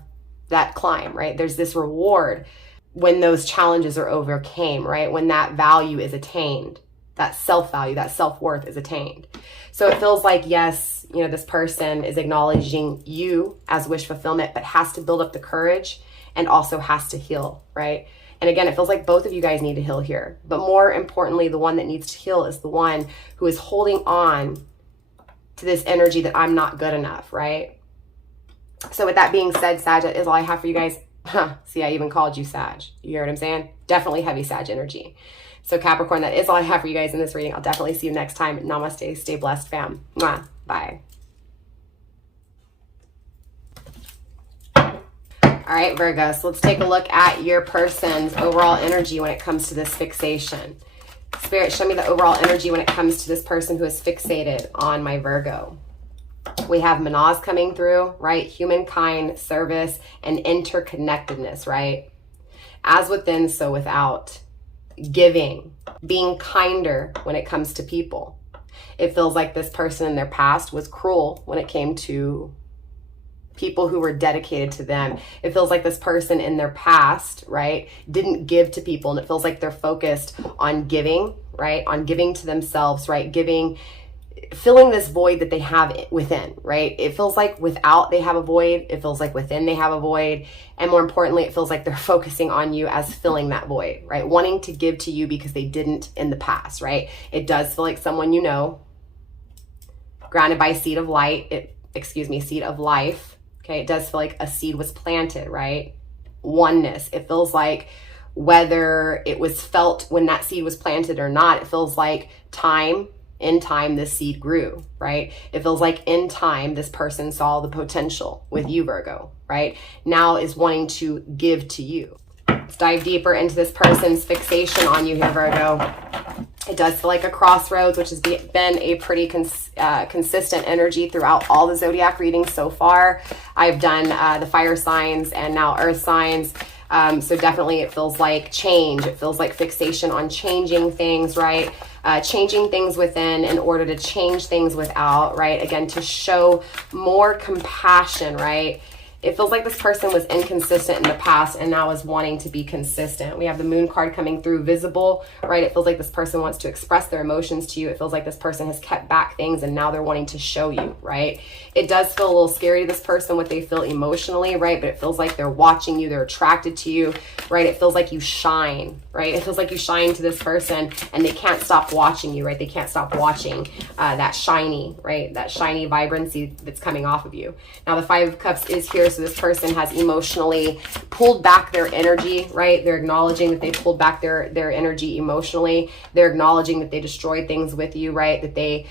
that climb, right? There's this reward when those challenges are overcame, right? When that value is attained, that self-value, that self-worth is attained. So it feels like, yes, this person is acknowledging you as wish fulfillment, but has to build up the courage and also has to heal, right? And again, it feels like both of you guys need to heal here. But more importantly, the one that needs to heal is the one who is holding on to this energy that I'm not good enough, right? So with that being said, Sag, that is all I have for you guys. See, I even called you Sag. You hear what I'm saying? Definitely heavy Sag energy. So Capricorn, that is all I have for you guys in this reading. I'll definitely see you next time. Namaste. Stay blessed, fam. Mwah. Bye. All right, Virgo, so let's take a look at your person's overall energy when it comes to this fixation. Spirit, show me the overall energy when it comes to this person who is fixated on my Virgo. We have Manaz coming through, right? Humankind, service, and interconnectedness, right? As within, so without. Giving, being kinder when it comes to people. It feels like this person in their past was cruel when it came to people who were dedicated to them. It feels like this person in their past, right, didn't give to people, and it feels like they're focused on giving, right, on giving to themselves, right, filling this void that they have within, right? It feels like without they have a void, it feels like within they have a void, and more importantly, it feels like they're focusing on you as filling that void, right, wanting to give to you because they didn't in the past, right? It does feel like someone grounded by seed of light, seed of life. Okay, it does feel like a seed was planted, right? Oneness. It feels like whether it was felt when that seed was planted or not, it feels like in time, this seed grew, right? It feels like in time, this person saw the potential with you, Virgo, right? Now is wanting to give to you. Let's dive deeper into this person's fixation on you here, Virgo. It does feel like a crossroads, which has been a pretty consistent energy throughout all the zodiac readings so far. I've done the fire signs and now earth signs. So definitely it feels like change. It feels like fixation on changing things, right? Changing things within in order to change things without, right? Again, to show more compassion, right? It feels like this person was inconsistent in the past and now is wanting to be consistent. We have the Moon card coming through, visible, right? It feels like this person wants to express their emotions to you. It feels like this person has kept back things and now they're wanting to show you, right? It does feel a little scary to this person what they feel emotionally, right? But it feels like they're watching you, they're attracted to you, right? It feels like you shine, right? It feels like you shine to this person and they can't stop watching you, right? They can't stop watching that shiny, right? That shiny vibrancy that's coming off of you. Now the Five of Cups is here. So this person has emotionally pulled back their energy, right? They're acknowledging that they pulled back their energy emotionally. They're acknowledging that they destroyed things with you, right? That they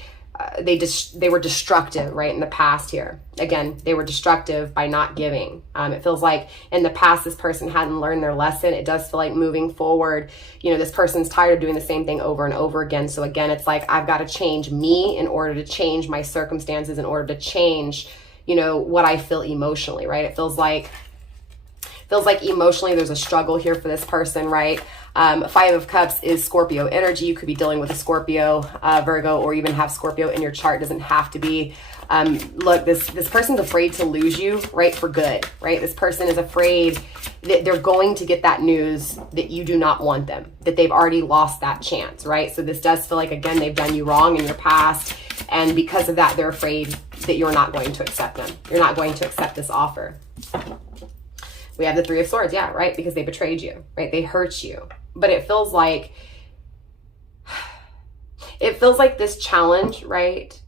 were destructive, right? In the past here. Again, they were destructive by not giving. It feels like in the past, this person hadn't learned their lesson. It does feel like moving forward, you know, this person's tired of doing the same thing over and over again. So again, it's like, I've got to change me in order to change my circumstances, in order to change, you know, what I feel emotionally, right? It feels like emotionally there's a struggle here for this person, right? Five of Cups is Scorpio energy. You could be dealing with a Scorpio, Virgo, or even have Scorpio in your chart. It doesn't have to be. Look, this person's afraid to lose you, right? For good, right? This person is afraid that they're going to get that news that you do not want them, that they've already lost that chance, right? So this does feel like, again, they've done you wrong in your past. And because of that, they're afraid that you're not going to accept them. You're not going to accept this offer. We have the Three of Swords, yeah, right? Because they betrayed you, right? They hurt you. But it feels like this challenge, right,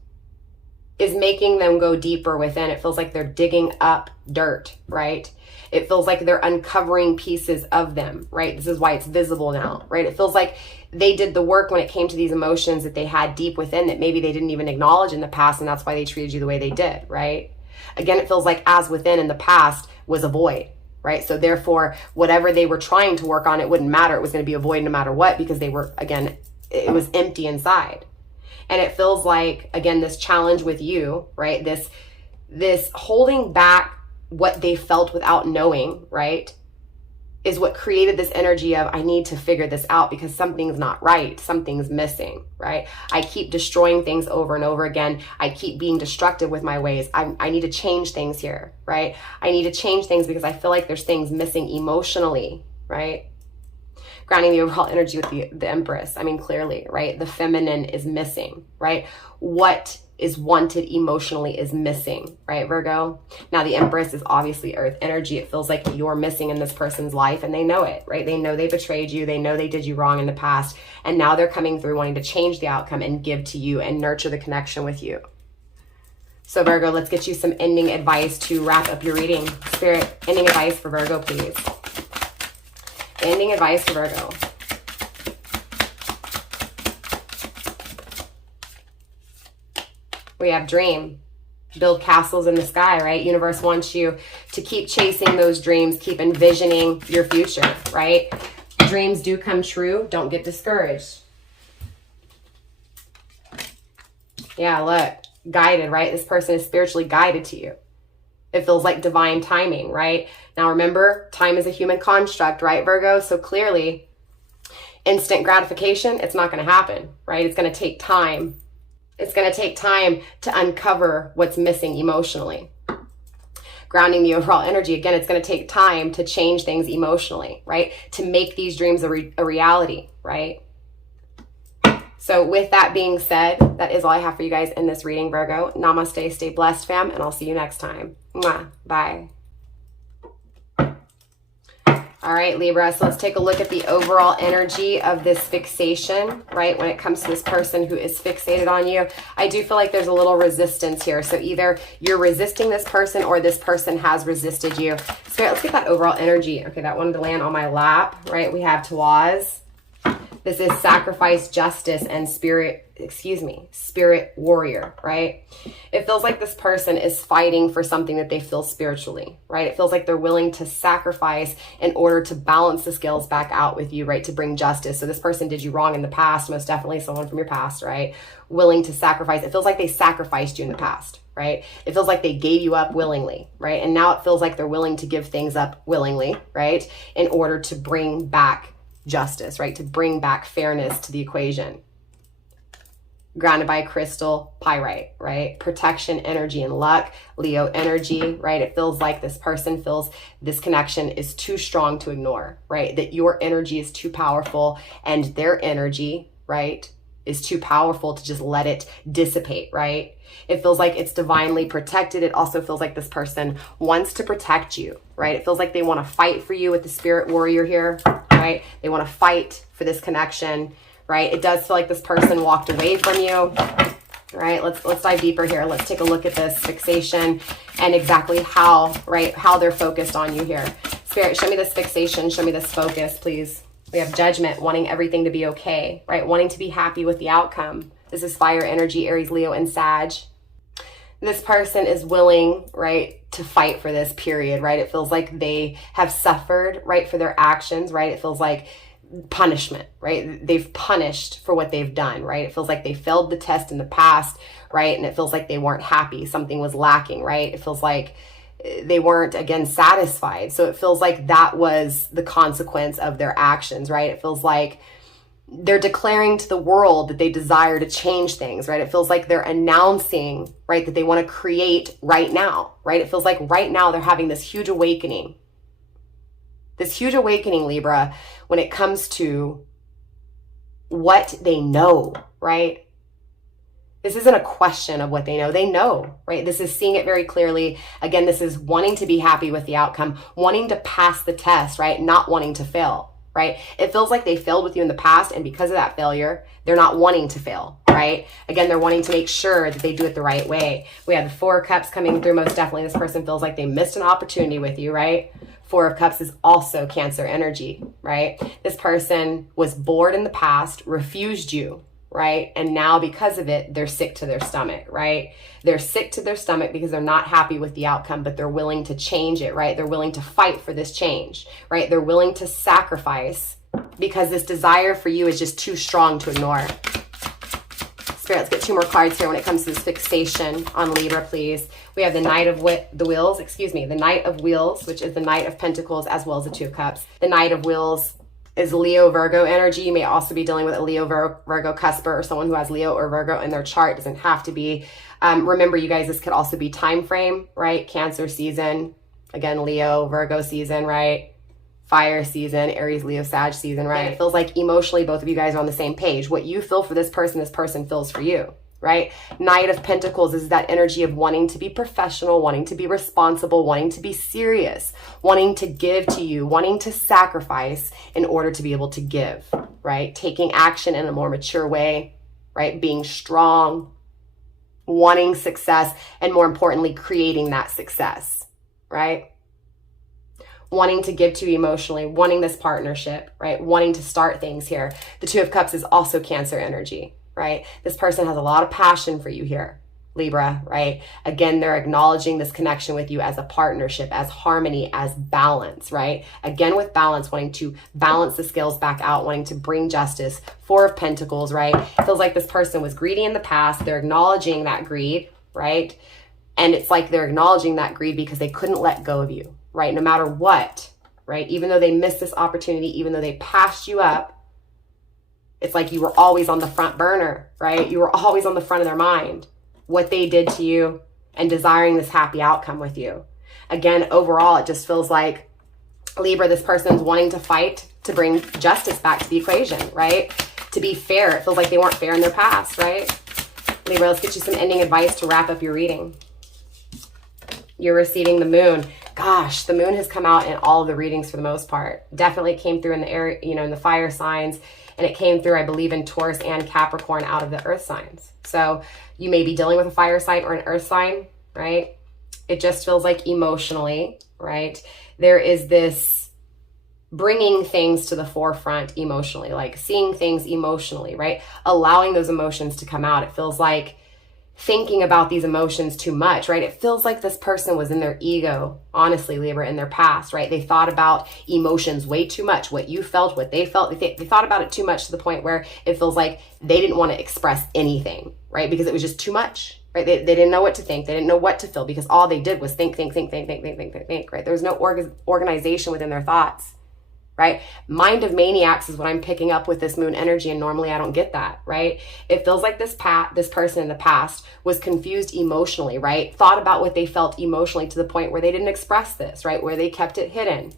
is making them go deeper within. It feels like they're digging up dirt, right? It feels like they're uncovering pieces of them, right? This is why it's visible now, right? It feels like they did the work when it came to these emotions that they had deep within that maybe they didn't even acknowledge in the past, and that's why they treated you the way they did, right? Again, it feels like as within in the past was a void, right? So therefore, whatever they were trying to work on, it wouldn't matter. It was going to be a void no matter what, because they were, again, it was empty inside. And it feels like, again, this challenge with you, right? This holding back what they felt without knowing, right, is what created this energy of, I need to figure this out because something's not right. Something's missing, right? I keep destroying things over and over again. I keep being destructive with my ways. I need to change things here, right? I need to change things because I feel like there's things missing emotionally, right? Grounding the overall energy with the Empress. I mean, clearly, right? The feminine is missing, right? What is wanted emotionally is missing, right, Virgo? Now, the Empress is obviously earth energy. It feels like you're missing in this person's life, and they know it, right? They know they betrayed you. They know they did you wrong in the past, and now they're coming through wanting to change the outcome and give to you and nurture the connection with you. So, Virgo, let's get you some ending advice to wrap up your reading. Spirit, ending advice for Virgo, please. Ending advice for Virgo. We have dream, build castles in the sky, right? Universe wants you to keep chasing those dreams, keep envisioning your future, right? Dreams do come true. Don't get discouraged. Yeah, look, guided, right? This person is spiritually guided to you. It feels like divine timing, right? Now remember, time is a human construct, right, Virgo? So clearly, instant gratification, it's not going to happen, right? It's going to take time. It's going to take time to uncover what's missing emotionally. Grounding the overall energy, again, it's going to take time to change things emotionally, right? To make these dreams a reality, right? So with that being said, that is all I have for you guys in this reading, Virgo. Namaste, stay blessed, fam, and I'll see you next time. Mwah. Bye. All right, Libra, so let's take a look at the overall energy of this fixation, right? When it comes to this person who is fixated on you, I do feel like there's a little resistance here. So either you're resisting this person or this person has resisted you. Spirit, let's get that overall energy. Okay, that wanted to land on my lap, right? We have Tawaz. This is sacrifice, justice, and spirit warrior, right? It feels like this person is fighting for something that they feel spiritually, right? It feels like they're willing to sacrifice in order to balance the scales back out with you, right? To bring justice. So this person did you wrong in the past, most definitely someone from your past, right? Willing to sacrifice. It feels like they sacrificed you in the past, right? It feels like they gave you up willingly, right? And now it feels like they're willing to give things up willingly, right? In order to bring back justice, right? To bring back fairness to the equation. grounded by crystal pyrite, right? Protection, energy, and luck. Leo energy, right? It feels like this person feels this connection is too strong to ignore, right? That your energy is too powerful and their energy, right, is too powerful to just let it dissipate, right? It feels like it's divinely protected. It also feels like this person wants to protect you, right? It feels like they want to fight for you with the spirit warrior here, right? They want to fight for this connection, right? It does feel like this person walked away from you, right? Let's dive deeper here. Let's take a look at this fixation and exactly how, right, how they're focused on you here. Spirit, show me this fixation. Show me this focus, please. We have judgment, wanting everything to be okay, right? Wanting to be happy with the outcome. This is fire energy, Aries, Leo, and Sag. This person is willing, right, to fight for this period, right? It feels like they have suffered, right, for their actions, right? It feels like punishment, right? They've punished for what they've done, right? It feels like they failed the test in the past, right? And it feels like they weren't happy. Something was lacking, right? It feels like they weren't, again, satisfied. So it feels like that was the consequence of their actions, right? It feels like they're declaring to the world that they desire to change things, right? It feels like they're announcing, right, that they want to create right now, right? It feels like right now they're having this huge awakening. This huge awakening, Libra, when it comes to what they know, right? This isn't a question of what they know. They know, right? This is seeing it very clearly. Again, this is wanting to be happy with the outcome, wanting to pass the test, right? Not wanting to fail, right? It feels like they failed with you in the past, and because of that failure, they're not wanting to fail, right? Again, they're wanting to make sure that they do it the right way. We have the Four of Cups coming through. Most definitely, this person feels like they missed an opportunity with you, right? Four of Cups is also Cancer energy, right? This person was bored in the past, refused you, right? And now because of it, they're sick to their stomach, right? They're sick to their stomach because they're not happy with the outcome, but they're willing to change it, right? They're willing to fight for this change, right? They're willing to sacrifice because this desire for you is just too strong to ignore. Spirit, let's get two more cards here when it comes to this fixation on Libra, please. We have the Knight of Wheels, the Knight of Wheels, which is the Knight of Pentacles as well as the Two of Cups. The Knight of Wheels is Leo Virgo energy. You may also be dealing with a Leo Virgo cusper or someone who has Leo or Virgo in their chart. Doesn't have to be. Remember, you guys, this could also be time frame, right? Cancer season, again, Leo Virgo season, right? Fire season, Aries, Leo, Sag season, right? It feels like emotionally both of you guys are on the same page. What you feel for this person feels for you, right? Knight of Pentacles is that energy of wanting to be professional, wanting to be responsible, wanting to be serious, wanting to give to you, wanting to sacrifice in order to be able to give, right? Taking action in a more mature way, right? Being strong, wanting success, and more importantly, creating that success, right? Wanting to give to you emotionally, wanting this partnership, right? Wanting to start things here. The Two of Cups is also Cancer energy, right? This person has a lot of passion for you here, Libra, right? Again, they're acknowledging this connection with you as a partnership, as harmony, as balance, right? Again, with balance, wanting to balance the scales back out, wanting to bring justice. Four of Pentacles, right? It feels like this person was greedy in the past. They're acknowledging that greed, right? And it's like they're acknowledging that greed because they couldn't let go of you, right? No matter what, right? Even though they missed this opportunity, even though they passed you up, it's like you were always on the front burner, right? You were always on the front of their mind, what they did to you and desiring this happy outcome with you. Again, overall, it just feels like Libra, this person's wanting to fight to bring justice back to the equation, right? To be fair. It feels like they weren't fair in their past, right? Libra, let's get you some ending advice to wrap up your reading. You're receiving the Moon. Gosh, the Moon has come out in all of the readings for the most part. Definitely came through in the air, in the fire signs, and it came through, I believe, in Taurus and Capricorn out of the earth signs. So you may be dealing with a fire sign or an earth sign, right? It just feels like emotionally, right? There is this bringing things to the forefront emotionally, like seeing things emotionally, right? Allowing those emotions to come out. It feels like thinking about these emotions too much, right? It feels like this person was in their ego, honestly, Libra, in their past, right? They thought about emotions way too much, what you felt, what they felt. They thought about it too much to the point where it feels like they didn't want to express anything, right? Because it was just too much, right? They didn't know what to think. They didn't know what to feel because all they did was think, right? There was no organization within their thoughts, right? Mind of maniacs is what I'm picking up with this moon energy, and normally I don't get that, right? It feels like this person in the past was confused emotionally, right? Thought about what they felt emotionally to the point where they didn't express this, right? Where they kept it hidden,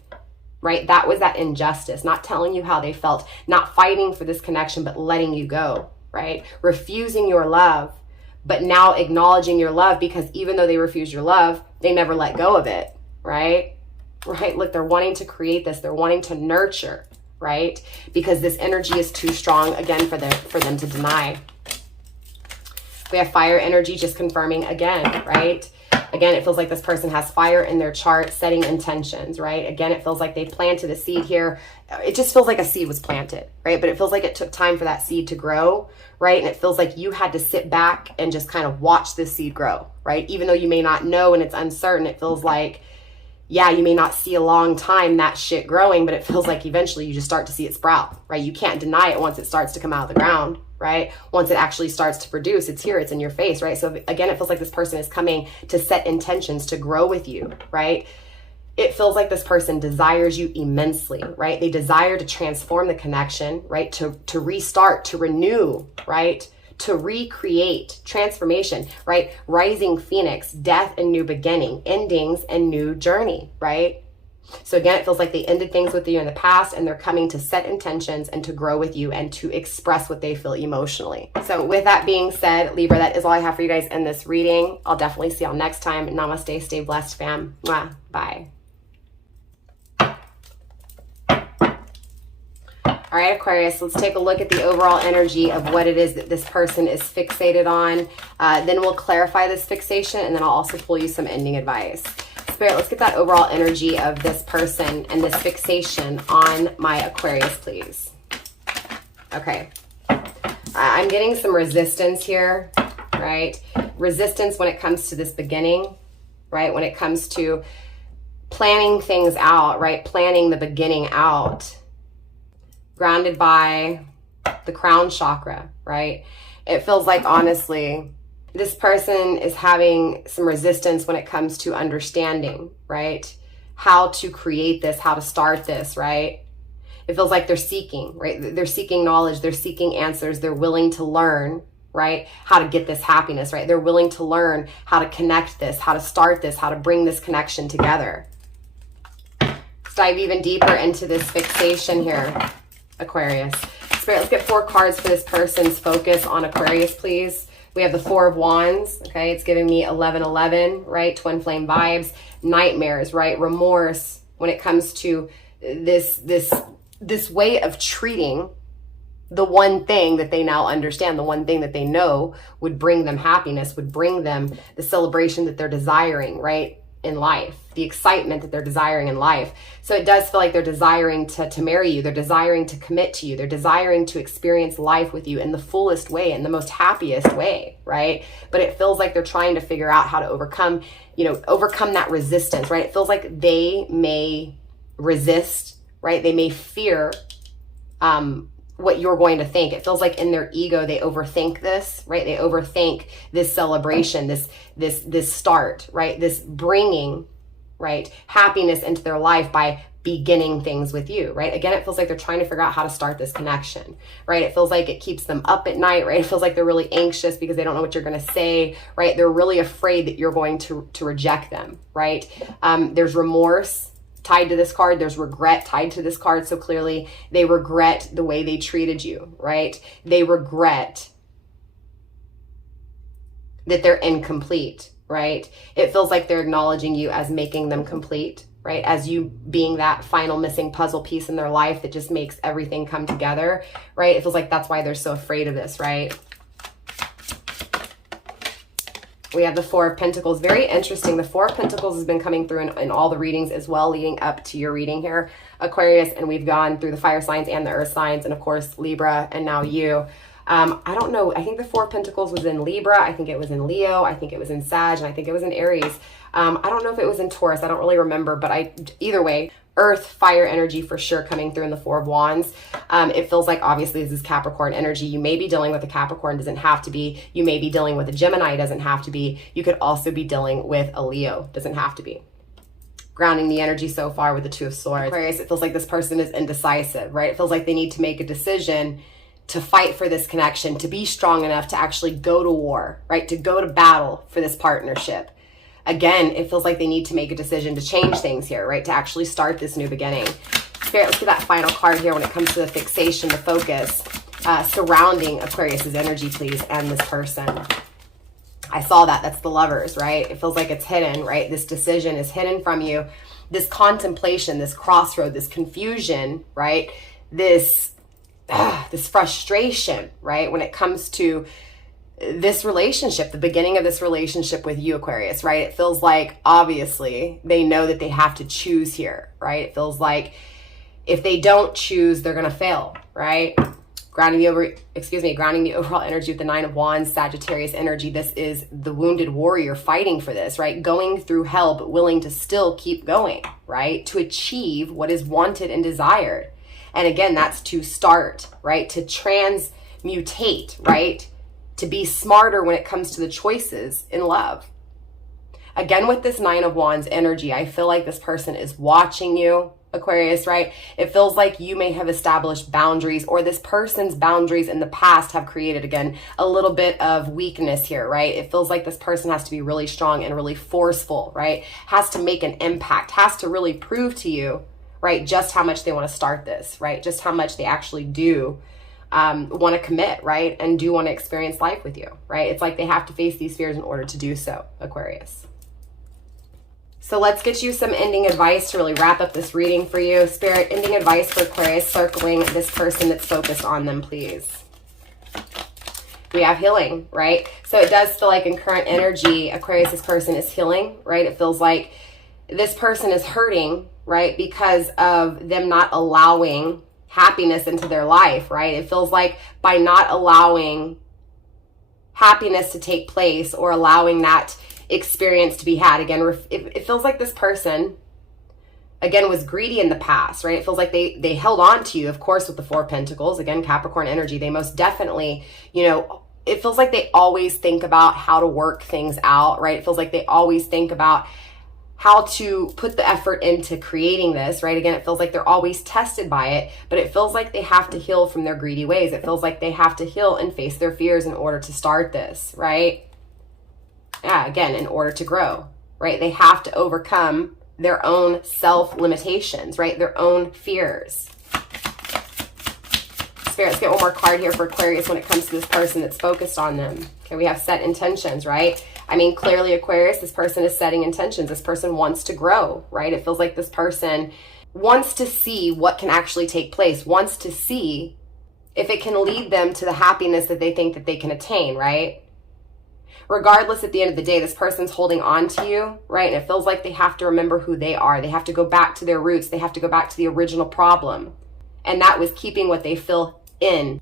right? That was that injustice, not telling you how they felt, not fighting for this connection, but letting you go, right? Refusing your love, but now acknowledging your love, because even though they refused your love, they never let go of it, right? Right? Look, they're wanting to create this. They're wanting to nurture, right? Because this energy is too strong, again, for them to deny. We have fire energy just confirming again, right? Again, it feels like this person has fire in their chart, setting intentions, right? Again, it feels like they planted a seed here. It just feels like a seed was planted, right? But it feels like it took time for that seed to grow, right? And it feels like you had to sit back and just kind of watch this seed grow, right? Even though you may not know and it's uncertain, it feels like, yeah, you may not see a long time that shit growing, but it feels like eventually you just start to see it sprout, right? You can't deny it once it starts to come out of the ground, right? Once it actually starts to produce, it's here, it's in your face, right? So again, it feels like this person is coming to set intentions to grow with you, right? It feels like this person desires you immensely, right? They desire to transform the connection, right? To restart, to renew, right? To recreate, transformation, right? Rising phoenix, death and new beginning, endings and new journey, right? So again, it feels like they ended things with you in the past, and they're coming to set intentions and to grow with you and to express what they feel emotionally. So with that being said, Libra, that is all I have for you guys in this reading. I'll definitely see y'all next time. Namaste, stay blessed, fam. Mwah. Bye. All right, Aquarius, let's take a look at the overall energy of what it is that this person is fixated on. Then we'll clarify this fixation, and then I'll also pull you some ending advice. Spirit, let's get that overall energy of this person and this fixation on my Aquarius, please. Okay. I'm getting some resistance here, right? Resistance when it comes to this beginning, right? When it comes to planning things out, right? Planning the beginning out. Grounded by the crown chakra, right? It feels like, honestly, this person is having some resistance when it comes to understanding, right? How to create this, how to start this, right? It feels like they're seeking, right? They're seeking knowledge, they're seeking answers, they're willing to learn, right? How to get this happiness, right? They're willing to learn how to connect this, how to start this, how to bring this connection together. Let's dive even deeper into this fixation here. Aquarius. Spirit, let's get 4 cards for this person's focus on Aquarius, please. We have the 4 of Wands, okay? It's giving me 1111, right? Twin flame vibes, nightmares, right? Remorse when it comes to this way of treating the one thing that they now understand, the one thing that they know would bring them happiness, would bring them the celebration that they're desiring, right? In life, the excitement that they're desiring in life. So it does feel like they're desiring to marry you. They're desiring to commit to you. They're desiring to experience life with you in the fullest way, in the most happiest way, right? But it feels like they're trying to figure out how to overcome that resistance, right? It feels like they may resist, right? They may fear what you're going to think. It feels like in their ego, they overthink this, right? They overthink this celebration, this start, right? This bringing, right, happiness into their life by beginning things with you, right? Again, it feels like they're trying to figure out how to start this connection, right? It feels like it keeps them up at night, right? It feels like they're really anxious because they don't know what you're going to say, right? They're really afraid that you're going to reject them, right? There's remorse tied to this card. There's regret tied to this card. So clearly they regret the way they treated you, right? They regret that they're incomplete, right? It feels like they're acknowledging you as making them complete, right? As you being that final missing puzzle piece in their life that just makes everything come together, right? It feels like that's why they're so afraid of this, right? We have the 4 of Pentacles. Very interesting. The 4 of Pentacles has been coming through in all the readings as well, leading up to your reading here, Aquarius. And we've gone through the fire signs and the earth signs, and of course, Libra, and now you. I don't know. I think the 4 of Pentacles was in Libra. I think it was in Leo. I think it was in Sag, and I think it was in Aries. I don't know if it was in Taurus. I don't really remember, but either way, earth, fire energy for sure coming through in the 4 of Wands. It feels like obviously this is Capricorn energy. You may be dealing with a Capricorn, doesn't have to be. You may be dealing with a Gemini, doesn't have to be. You could also be dealing with a Leo, doesn't have to be. grounding the energy so far with the Two of Swords. Aquarius, it feels like this person is indecisive, right? It feels like they need to make a decision to fight for this connection, to be strong enough to actually go to war, right? To go to battle for this partnership. Again, it feels like they need to make a decision to change things here, right? To actually start this new beginning. Spirit, let's get that final card here when it comes to the fixation, the focus surrounding Aquarius's energy, please, and this person. I saw that. That's the Lovers, right? It feels like it's hidden, right? This decision is hidden from you. This contemplation, this crossroad, this confusion, right? This frustration, right? When it comes to this relationship, the beginning of this relationship with you, Aquarius, right? It feels like, obviously, they know that they have to choose here, right? It feels like if they don't choose, they're going to fail, right? Grounding the overall energy with the Nine of Wands, Sagittarius energy. This is the wounded warrior fighting for this, right? Going through hell, but willing to still keep going, right? To achieve what is wanted and desired. And again, that's to start, right? To transmutate, right? To be smarter when it comes to the choices in love. Again, with this Nine of Wands energy, I feel like this person is watching you, Aquarius, right? It feels like you may have established boundaries, or this person's boundaries in the past have created, again, a little bit of weakness here, right? It feels like this person has to be really strong and really forceful, right? Has to make an impact, has to really prove to you, right, just how much they want to start this, right? Just how much they actually do want to commit, right? And do want to experience life with you, right? It's like they have to face these fears in order to do so, Aquarius. So let's get you some ending advice to really wrap up this reading for you. Spirit, ending advice for Aquarius circling this person that's focused on them, please. We have healing, right? So it does feel like in current energy, Aquarius, this person is healing, right? It feels like this person is hurting, right? Because of them not allowing happiness into their life, right? It feels like by not allowing happiness to take place or allowing that experience to be had, again, it feels like this person, again, was greedy in the past, right? It feels like they held on to you, of course, with the Four of Pentacles, again, Capricorn energy. They most definitely, you know, it feels like they always think about how to work things out, right? It feels like they always think about how to put the effort into creating this, right? Again, it feels like they're always tested by it, but it feels like they have to heal from their greedy ways. It feels like they have to heal and face their fears in order to start this, right? Yeah, again, in order to grow, right? They have to overcome their own self-limitations, right? Their own fears. Spirit, let's get one more card here for Aquarius when it comes to this person that's focused on them. Okay, we have set intentions, right? I mean, clearly, Aquarius, this person is setting intentions. This person wants to grow, right? It feels like this person wants to see what can actually take place, wants to see if it can lead them to the happiness that they think that they can attain, right? Regardless, at the end of the day, this person's holding on to you, right? And it feels like they have to remember who they are. They have to go back to their roots. They have to go back to the original problem. And that was keeping what they feel in.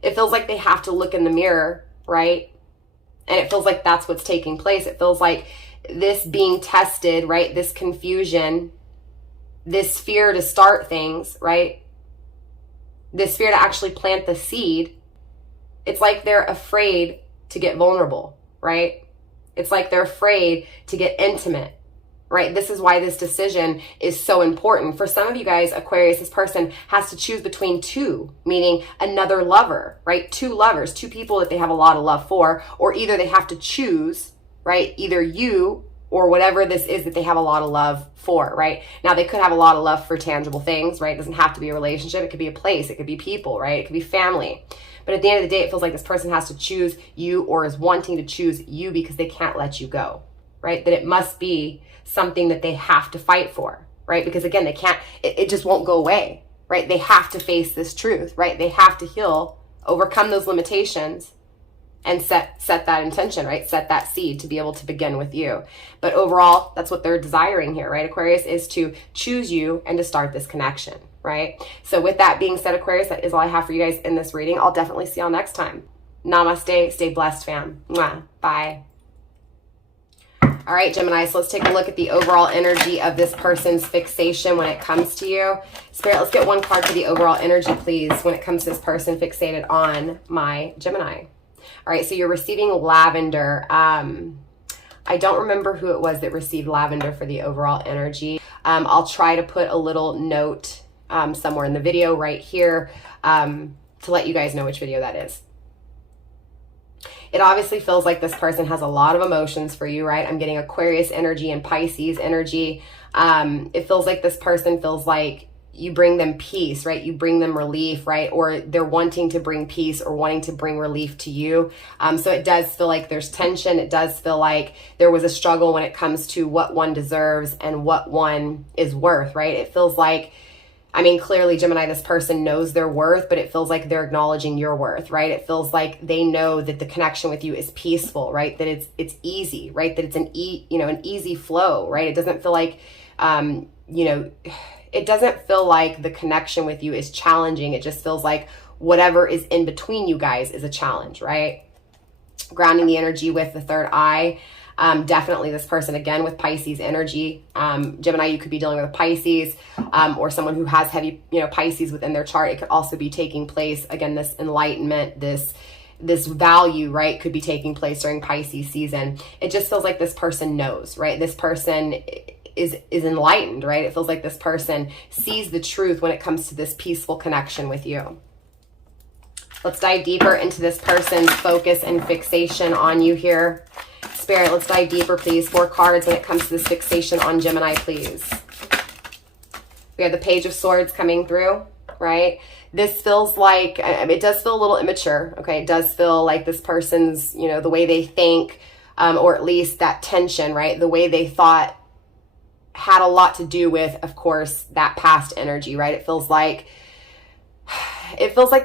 It feels like they have to look in the mirror, right? And it feels like that's what's taking place. It feels like this being tested, right? This confusion, this fear to start things, right? This fear to actually plant the seed. It's like they're afraid to get vulnerable, right? It's like they're afraid to get intimate, right? This is why this decision is so important. For some of you guys, Aquarius, this person has to choose between two, meaning another lover, right? Two lovers, two people that they have a lot of love for, or either they have to choose, right? Either you or whatever this is that they have a lot of love for, right? Now, they could have a lot of love for tangible things, right? It doesn't have to be a relationship. It could be a place. It could be people, right? It could be family. But at the end of the day, it feels like this person has to choose you or is wanting to choose you because they can't let you go, right? That it must be something that they have to fight for, right? Because again, they can't, it just won't go away, right? They have to face this truth, right? They have to heal, overcome those limitations, and set that intention, right? Set that seed to be able to begin with you. But overall, that's what they're desiring here, right? Aquarius is to choose you and to start this connection, right? So with that being said, Aquarius, that is all I have for you guys in this reading. I'll definitely see y'all next time. Namaste. Stay blessed, fam. Mwah. Bye. All right, Gemini, so let's take a look at the overall energy of this person's fixation when it comes to you. Spirit, let's get one card for the overall energy, please, when it comes to this person fixated on my Gemini. All right, so you're receiving lavender. I don't remember who it was that received lavender for the overall energy. I'll try to put a little note somewhere in the video right here to let you guys know which video that is. It obviously feels like this person has a lot of emotions for you, right? I'm getting Aquarius energy and Pisces energy. It feels like this person feels like you bring them peace, right? You bring them relief, right? Or they're wanting to bring peace or wanting to bring relief to you. So it does feel like there's tension. It does feel like there was a struggle when it comes to what one deserves and what one is worth, right? It feels like, I mean, clearly, Gemini, this person knows their worth, but it feels like they're acknowledging your worth, right? It feels like they know that the connection with you is peaceful, right? That it's easy, right? That it's an easy flow, right? It doesn't feel like, it doesn't feel like the connection with you is challenging. It just feels like whatever is in between you guys is a challenge, right? Grounding the energy with the third eye. Definitely this person, again, with Pisces energy. Gemini, you could be dealing with a Pisces or someone who has heavy, Pisces within their chart. It could also be taking place, again, this enlightenment, this value, right, could be taking place during Pisces season. It just feels like this person knows, right? This person is enlightened, right? It feels like this person sees the truth when it comes to this peaceful connection with you. Let's dive deeper into this person's focus and fixation on you here. Spirit, let's dive deeper, please. 4 cards when it comes to this fixation on Gemini, please. We have the Page of Swords coming through, right? This feels like, it does feel a little immature, okay? It does feel like this person's, the way they think, or at least that tension, right? The way they thought had a lot to do with, of course, that past energy, right? It feels like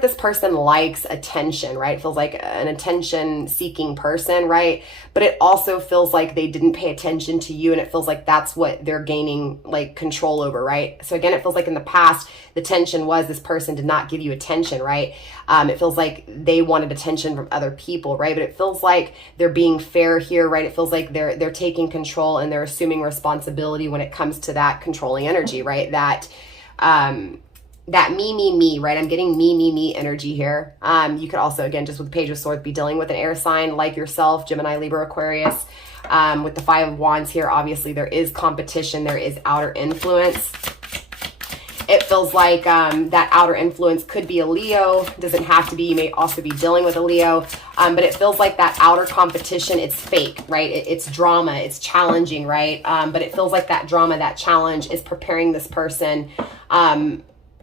this person likes attention, right? It feels like an attention-seeking person, right? But it also feels like they didn't pay attention to you, and it feels like that's what they're gaining, like, control over, right? So again, it feels like in the past, the tension was this person did not give you attention, right? It feels like they wanted attention from other people, right? But it feels like they're being fair here, right? It feels like they're taking control and they're assuming responsibility when it comes to that controlling energy, right? That me, right? I'm getting me energy here. You could also, again, just with the Page of Swords, be dealing with an air sign like yourself, Gemini, Libra, Aquarius. With the 5 of Wands here, obviously there is competition. There is outer influence. It feels like that outer influence could be a Leo. Doesn't have to be. You may also be dealing with a Leo. But it feels like that outer competition, it's fake, right? It's drama. It's challenging, right? But it feels like that drama, that challenge is preparing this person.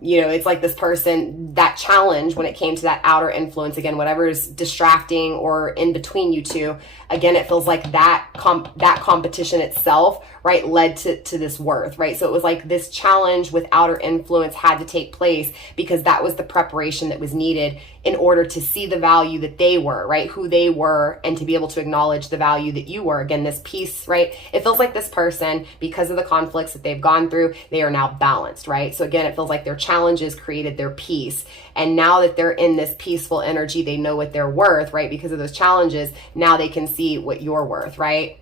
It's like this person, that challenge when it came to that outer influence, again, whatever's distracting or in between you two, again, it feels like that competition itself, right, led to this worth, right? So it was like this challenge with outer influence had to take place because that was the preparation that was needed in order to see the value that they were, right, who they were, and to be able to acknowledge the value that you were. Again, this peace, right? It feels like this person, because of the conflicts that they've gone through, they are now balanced, right? So again, it feels like their challenges created their peace. And now that they're in this peaceful energy, they know what they're worth, right? Because of those challenges, now they can see what you're worth, right?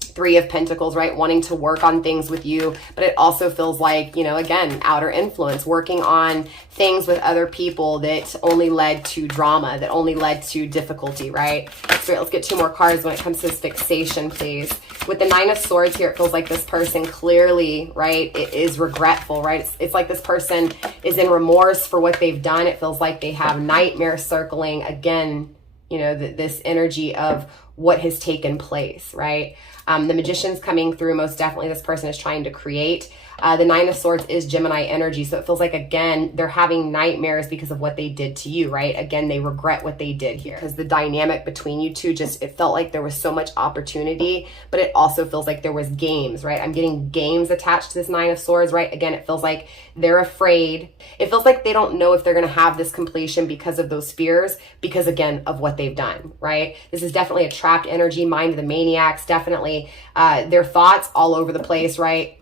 3 of Pentacles, right? Wanting to work on things with you, but it also feels like, again, outer influence, working on things with other people that only led to drama, that only led to difficulty, right? So let's get 2 more cards when it comes to this fixation, please. With the 9 of Swords here, it feels like this person clearly, right, it is regretful, right? It's like this person is in remorse for what they've done. It feels like they have nightmares circling, again, this energy of what has taken place, right? The Magician's coming through. Most definitely this person is trying to create. The 9 of Swords is Gemini energy. So it feels like, again, they're having nightmares because of what they did to you, right? Again, they regret what they did here. Because the dynamic between you two, it felt like there was so much opportunity, but it also feels like there was games, right? I'm getting games attached to this 9 of Swords, right? Again, it feels like they're afraid. It feels like they don't know if they're going to have this completion because of those fears, because, again, of what they've done, right? This is definitely a trapped energy, mind of the maniacs, definitely their thoughts all over the place, right?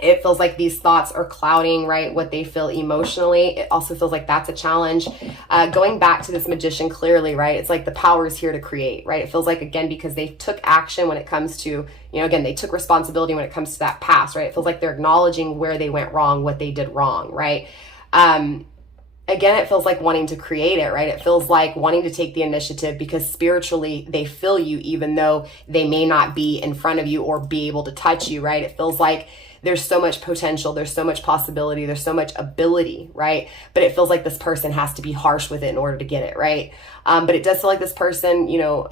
It feels like these thoughts are clouding, right, what they feel emotionally. It also feels like that's a challenge. Going back to this Magician clearly, right, it's like the power is here to create, right? It feels like, again, because they took action when it comes to, again, they took responsibility when it comes to that past, right? It feels like they're acknowledging where they went wrong, what they did wrong, right? again, it feels like wanting to create it, right? It feels like wanting to take the initiative because spiritually they feel you, even though they may not be in front of you or be able to touch you, right? It feels like there's so much potential, there's so much possibility, there's so much ability, right? But it feels like this person has to be harsh with it in order to get it, right? But it does feel like this person, you know,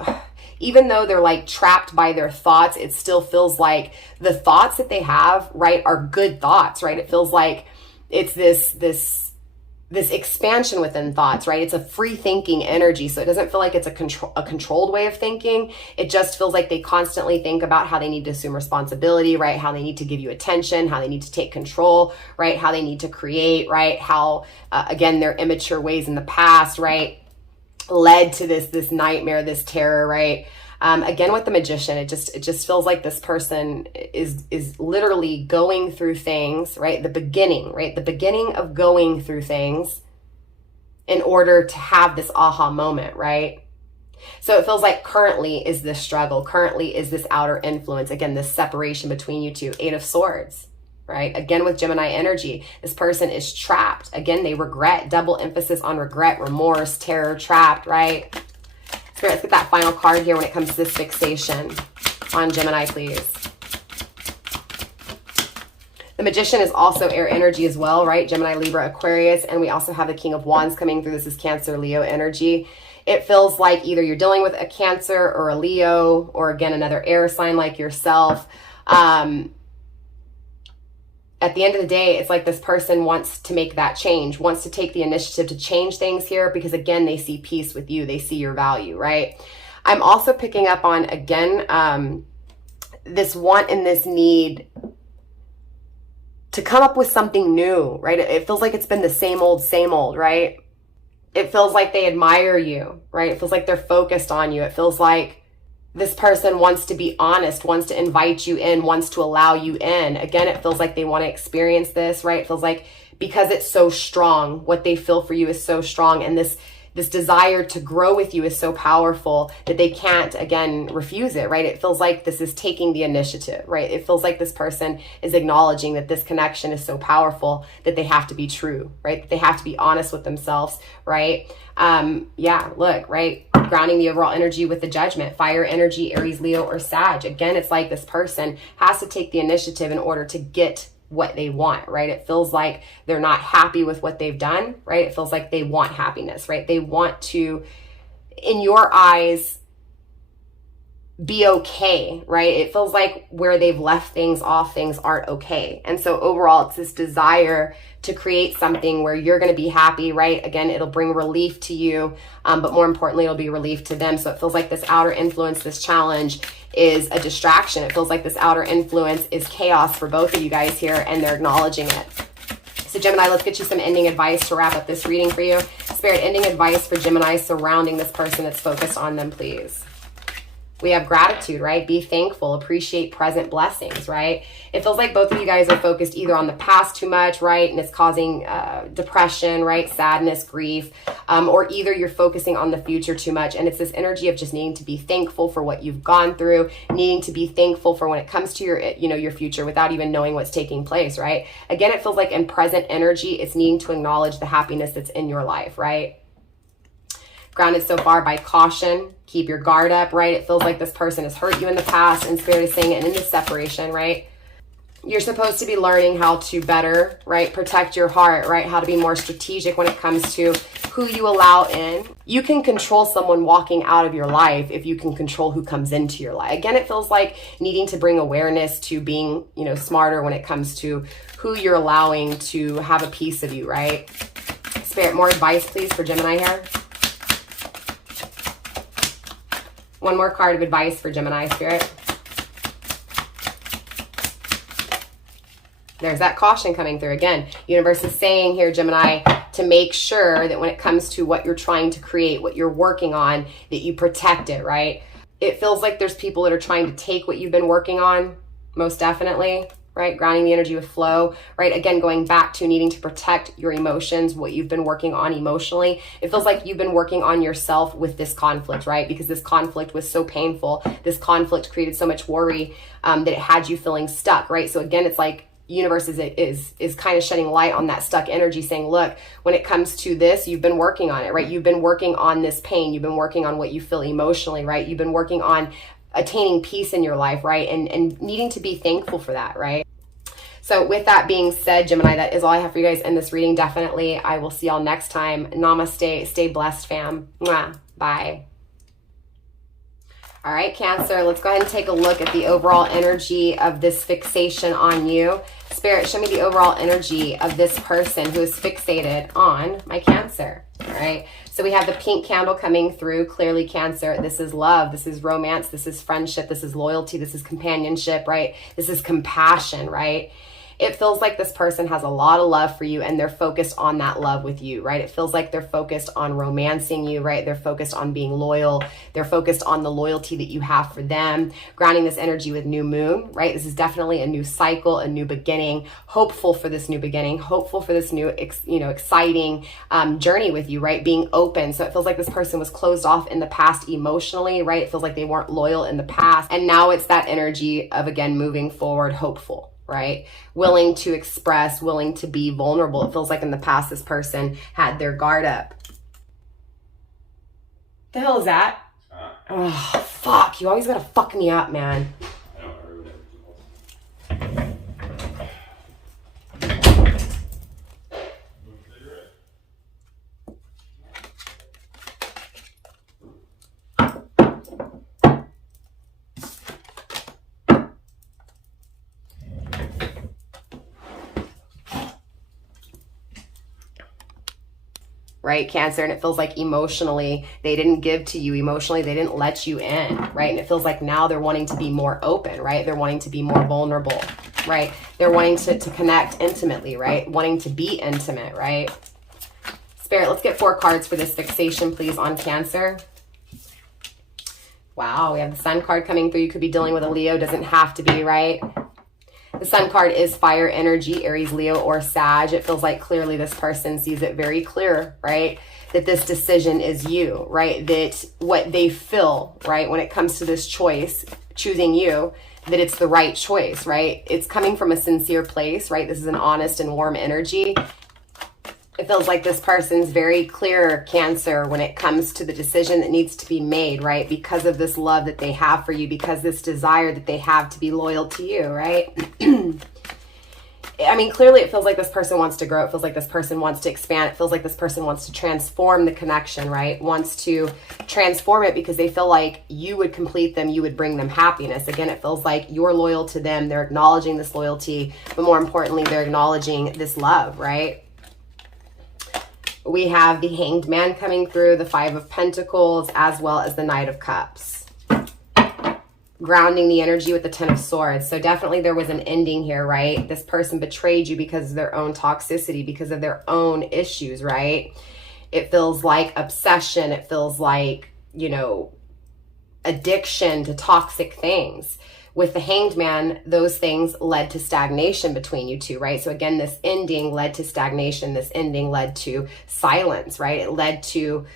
even though they're like trapped by their thoughts, it still feels like the thoughts that they have, right, are good thoughts, right? It feels like it's this expansion within thoughts, right? It's a free thinking energy. So it doesn't feel like it's a controlled way of thinking. It just feels like they constantly think about how they need to assume responsibility, right? How they need to give you attention, how they need to take control, right? How they need to create, right? How, again, their immature ways in the past, right, led to this nightmare, this terror, right? Again, with the Magician, it just feels like this person is literally going through things, right? The beginning of going through things in order to have this aha moment, right? So it feels like currently is this struggle, currently is this outer influence, again, this separation between you two. 8 of Swords, right? Again, with Gemini energy, this person is trapped. Again, they regret, double emphasis on regret, remorse, terror, trapped, right? Spirit, let's get that final card here when it comes to this fixation on Gemini, please. The Magician is also air energy as well, right? Gemini, Libra, Aquarius. And we also have the King of Wands coming through. This is Cancer, Leo energy. It feels like either you're dealing with a Cancer or a Leo, or again, another air sign like yourself. At the end of the day, it's like this person wants to make that change, wants to take the initiative to change things here because, again, they see peace with you. They see your value, right? I'm also picking up on, again, this want and this need to come up with something new, right? It feels like it's been the same old, right? It feels like they admire you, right? It feels like they're focused on you. It feels like this person wants to be honest, wants to invite you in, wants to allow you in. Again, it feels like they want to experience this, right? It feels like because it's so strong, what they feel for you is so strong, and this desire to grow with you is so powerful that they can't, again, refuse it, right? It feels like this is taking the initiative, right? It feels like this person is acknowledging that this connection is so powerful that they have to be true, right? That they have to be honest with themselves, right? Yeah, look, right? Grounding the overall energy with the Judgment, fire energy, Aries, Leo, or Sag. Again, it's like this person has to take the initiative in order to get what they want, right? It feels like they're not happy with what they've done, right? It feels like they want happiness, right? They want to, in your eyes, be okay, right? It feels like where they've left things off, things aren't okay. And so overall, it's this desire to create something where you're going to be happy, right? Again, it'll bring relief to you, but more importantly, it'll be relief to them. So it feels like this outer influence, this challenge is a distraction. It feels like this outer influence is chaos for both of you guys here, and they're acknowledging it. So Gemini, let's get you some ending advice to wrap up this reading for you. Spirit, ending advice for Gemini surrounding this person that's focused on them, please. We have gratitude, right? Be thankful, appreciate present blessings, right? It feels like both of you guys are focused either on the past too much, right? And it's causing depression, right? Sadness, grief, or either you're focusing on the future too much. And it's this energy of just needing to be thankful for what you've gone through, needing to be thankful for when it comes to your, your future without even knowing what's taking place, right? Again, it feels like in present energy, it's needing to acknowledge the happiness that's in your life, right? Grounded so far by caution, keep your guard up, right? It feels like this person has hurt you in the past, and Spirit is saying it in this separation, right? You're supposed to be learning how to better, right? Protect your heart, right? How to be more strategic when it comes to who you allow in. You can control someone walking out of your life if you can control who comes into your life. Again, it feels like needing to bring awareness to being, smarter when it comes to who you're allowing to have a piece of you, right? Spirit, more advice, please, for Gemini here. One more card of advice for Gemini, Spirit. There's that caution coming through again. Universe is saying here, Gemini, to make sure that when it comes to what you're trying to create, what you're working on, that you protect it, right? It feels like there's people that are trying to take what you've been working on, most definitely, right? Grounding the energy with flow, right? Again, going back to needing to protect your emotions, what you've been working on emotionally. It feels like you've been working on yourself with this conflict, right? Because this conflict was so painful. This conflict created so much worry that it had you feeling stuck, right? So again, it's like universe is kind of shedding light on that stuck energy, saying, look, when it comes to this, you've been working on it, right? You've been working on this pain. You've been working on what you feel emotionally, right? You've been working on attaining peace in your life, right? And needing to be thankful for that, right? So with that being said, Gemini, that is all I have for you guys in this reading. Definitely, I will see y'all next time. Namaste. Stay blessed, fam. Mwah. Bye. All right, Cancer, let's go ahead and take a look at the overall energy of this fixation on you. Spirit, show me the overall energy of this person who is fixated on my Cancer. All right, so we have the pink candle coming through. Clearly, Cancer, this is love, this is romance, this is friendship, this is loyalty, this is companionship, right? This is compassion, right? It feels like this person has a lot of love for you and they're focused on that love with you, right? It feels like they're focused on romancing you, right? They're focused on being loyal. They're focused on the loyalty that you have for them. Grounding this energy with new moon, right? This is definitely a new cycle, a new beginning. Hopeful for this new beginning, hopeful for this new, exciting journey with you, right? Being open. So it feels like this person was closed off in the past emotionally, right? It feels like they weren't loyal in the past. And now it's that energy of, again, moving forward, hopeful, right? Willing to express, willing to be vulnerable. It feels like in the past, this person had their guard up. The hell is that? Oh, fuck. You always gotta fuck me up, man. Right, Cancer, and it feels like emotionally they didn't give to you, emotionally they didn't let you in, right? And it feels like now they're wanting to be more open, right? They're wanting to be more vulnerable, right? They're wanting to connect intimately, right? Wanting to be intimate, right? Spirit, let's get 4 cards for this fixation, please, on Cancer. Wow, we have the Sun card coming through. You could be dealing with a Leo, doesn't have to be, right? The Sun card is fire energy, Aries, Leo, or Sag. It feels like clearly this person sees it very clear, right? That this decision is you, right? That what they feel, right? When it comes to this choice, choosing you, that it's the right choice, right? It's coming from a sincere place, right? This is an honest and warm energy. It feels like this person's very clear, Cancer, when it comes to the decision that needs to be made, right? Because of this love that they have for you, because this desire that they have to be loyal to you, right? I mean, clearly it feels like this person wants to grow. It feels like this person wants to expand. It feels like this person wants to transform the connection, right? Wants to transform it because they feel like you would complete them. You would bring them happiness. Again, it feels like you're loyal to them. They're acknowledging this loyalty, but more importantly, they're acknowledging this love, right? We have the Hanged Man coming through, the 5 of Pentacles, as well as the Knight of Cups. Grounding the energy with the 10 of Swords. So definitely there was an ending here, right? This person betrayed you because of their own toxicity, because of their own issues, right? It feels like obsession. It feels like, addiction to toxic things. With the Hanged Man, those things led to stagnation between you two, right? So again, this ending led to stagnation. This ending led to silence, right? It led to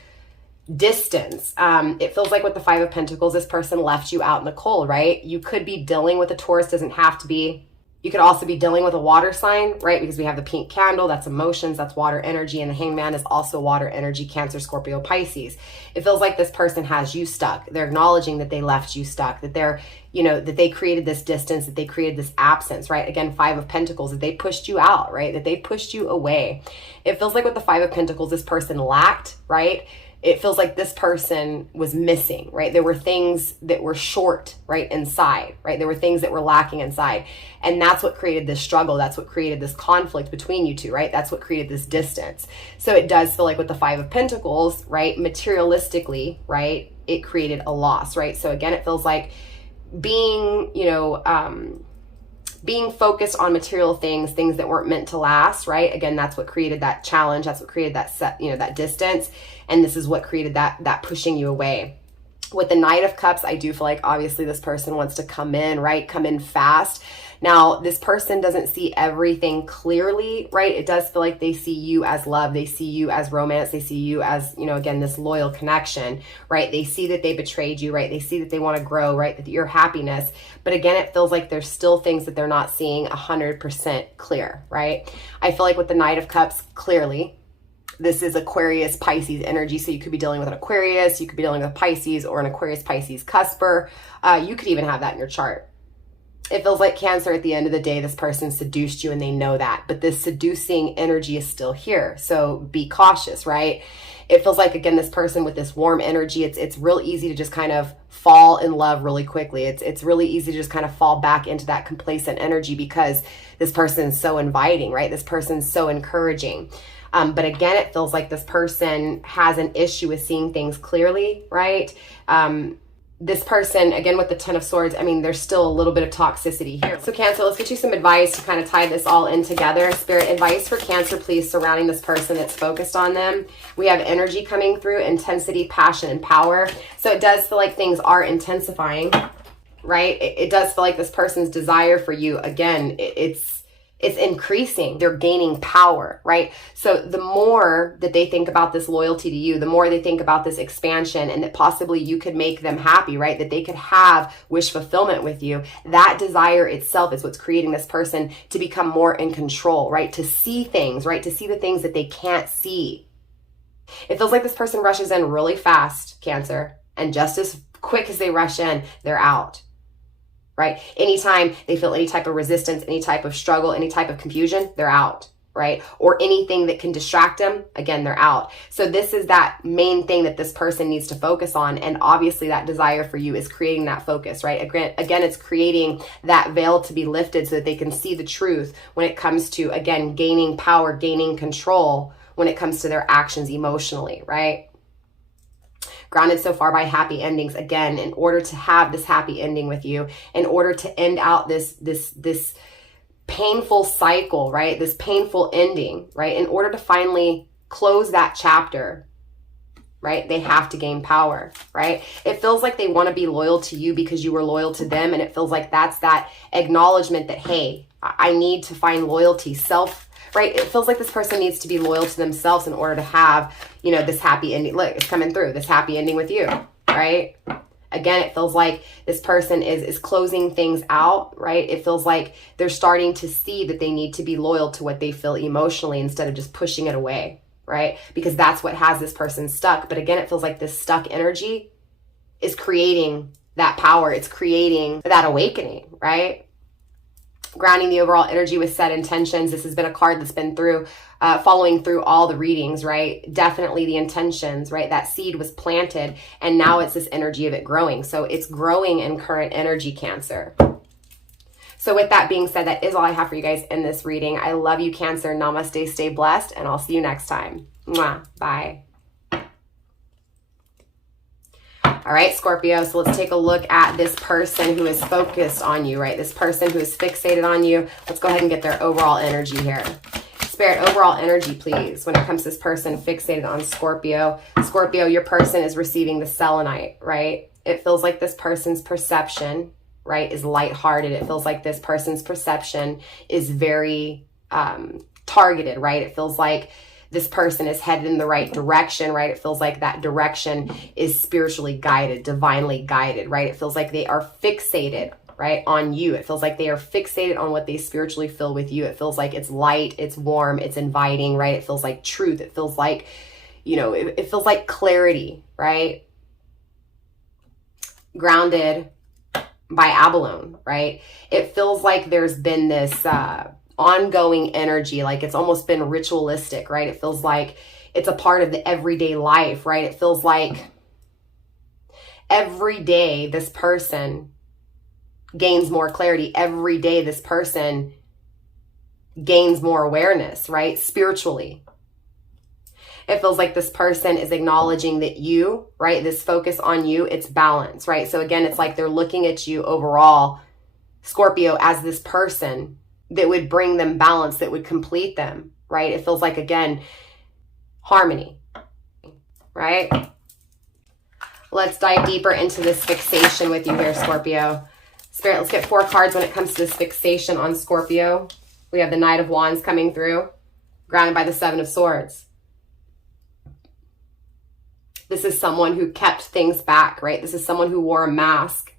distance. It feels like with the 5 of Pentacles, this person left you out in the cold, right? You could be dealing with a Taurus, doesn't have to be. You could also be dealing with a water sign, right? Because we have the pink candle, that's emotions, that's water energy, and the Hanged Man is also water energy, Cancer, Scorpio, Pisces. It feels like this person has you stuck. They're acknowledging that they left you stuck, that they're, that they created this distance, that they created this absence, right? Again, 5 of Pentacles, that they pushed you out, right? That they pushed you away. It feels like with the 5 of Pentacles, this person lacked, right? It feels like this person was missing, right? There were things that were short, right, inside, right? There were things that were lacking inside. And that's what created this struggle. That's what created this conflict between you two, right? That's what created this distance. So it does feel like with the 5 of Pentacles, right, materialistically, right, it created a loss, right? So again, it feels like being, being focused on material things that weren't meant to last, right? Again, that's what created that challenge. That's what created that that distance. And this is what created that pushing you away. With the Knight of Cups, I do feel like obviously this person wants to come in, right? Come in fast. Now, this person doesn't see everything clearly, right? It does feel like they see you as love. They see you as romance. They see you as, you know, again, this loyal connection, right? They see that they betrayed you, right? They see that they want to grow, right? That your happiness. But again, it feels like there's still things that they're not seeing 100% clear, right? I feel like with the Knight of Cups, clearly, this is Aquarius Pisces energy. So you could be dealing with an Aquarius, you could be dealing with Pisces or an Aquarius Pisces cusper. You could even have that in your chart. It feels like Cancer, at the end of the day, this person seduced you and they know that, but this seducing energy is still here. So be cautious, right? It feels like, again, this person with this warm energy, it's real easy to just kind of fall in love really quickly. It's really easy to just kind of fall back into that complacent energy because this person is so inviting, right? This person's so encouraging. But again, it feels like this person has an issue with seeing things clearly, right? This person, again, with the Ten of Swords, I mean, there's still a little bit of toxicity here. So Cancer, let's get you some advice to kind of tie this all in together. Spirit, advice for Cancer, please, surrounding this person that's focused on them. We have energy coming through, intensity, passion, and power. So it does feel like things are intensifying, right? It does feel like this person's desire for you, again, it's increasing. They're gaining power, right? So the more that they think about this loyalty to you, the more they think about this expansion and that possibly you could make them happy, right? That they could have wish fulfillment with you. That desire itself is what's creating this person to become more in control, right? To see things, right? To see the things that they can't see. It feels like this person rushes in really fast, Cancer, and just as quick as they rush in, they're out. Right? Anytime they feel any type of resistance, any type of struggle, any type of confusion, they're out, right? Or anything that can distract them, again, they're out. So this is that main thing that this person needs to focus on. And obviously that desire for you is creating that focus, right? Again, it's creating that veil to be lifted so that they can see the truth when it comes to, again, gaining power, gaining control when it comes to their actions emotionally, right? Grounded so far by happy endings. Again, in order to have this happy ending with you, in order to end out this painful cycle, right? This painful ending, right? In order to finally close that chapter, right? They have to gain power, right? It feels like they want to be loyal to you because you were loyal to them. And it feels like that's that acknowledgement that, hey, I need to find loyalty, right? It feels like this person needs to be loyal to themselves in order to have, you know, this happy ending. Look, it's coming through, this happy ending with you, right? Again, it feels like this person is closing things out, right? It feels like they're starting to see that they need to be loyal to what they feel emotionally instead of just pushing it away, right? Because that's what has this person stuck. But again, it feels like this stuck energy is creating that power. It's creating that awakening, right? Grounding the overall energy with set intentions. This has been a card that's been through, following through all the readings, right? Definitely the intentions, right? That seed was planted and now it's this energy of it growing. So it's growing in current energy, Cancer. So with that being said, that is all I have for you guys in this reading. I love you, Cancer. Namaste, stay blessed, and I'll see you next time. Mwah. Bye. All right, Scorpio, so let's take a look at this person who is focused on you, right? This person who is fixated on you. Let's go ahead and get their overall energy here. Spirit, overall energy, please, when it comes to this person fixated on Scorpio. Scorpio, your person is receiving the selenite, right? It feels like this person's perception, right, is lighthearted. It feels like this person's perception is very targeted, right? It feels like this person is headed in the right direction, right? It feels like that direction is spiritually guided, divinely guided, right? It feels like they are fixated, right, on you. It feels like they are fixated on what they spiritually feel with you. It feels like it's light, it's warm, it's inviting, right? It feels like truth. It feels like, you know, it feels like clarity, right? Grounded by abalone, right? It feels like there's been this ongoing energy, like it's almost been ritualistic, right? It feels like it's a part of the everyday life, right? It feels like every day this person gains more clarity. Every day this person gains more awareness, right? Spiritually. It feels like this person is acknowledging that you, right? This focus on you, it's balance, right? So again, it's like they're looking at you overall, Scorpio, as this person that would bring them balance, that would complete them, right? It feels like, again, harmony, right? Let's dive deeper into this fixation with you here, Scorpio. Spirit, let's get 4 cards when it comes to this fixation on Scorpio. We have the Knight of Wands coming through, grounded by the 7 of Swords. This is someone who kept things back, right? This is someone who wore a mask.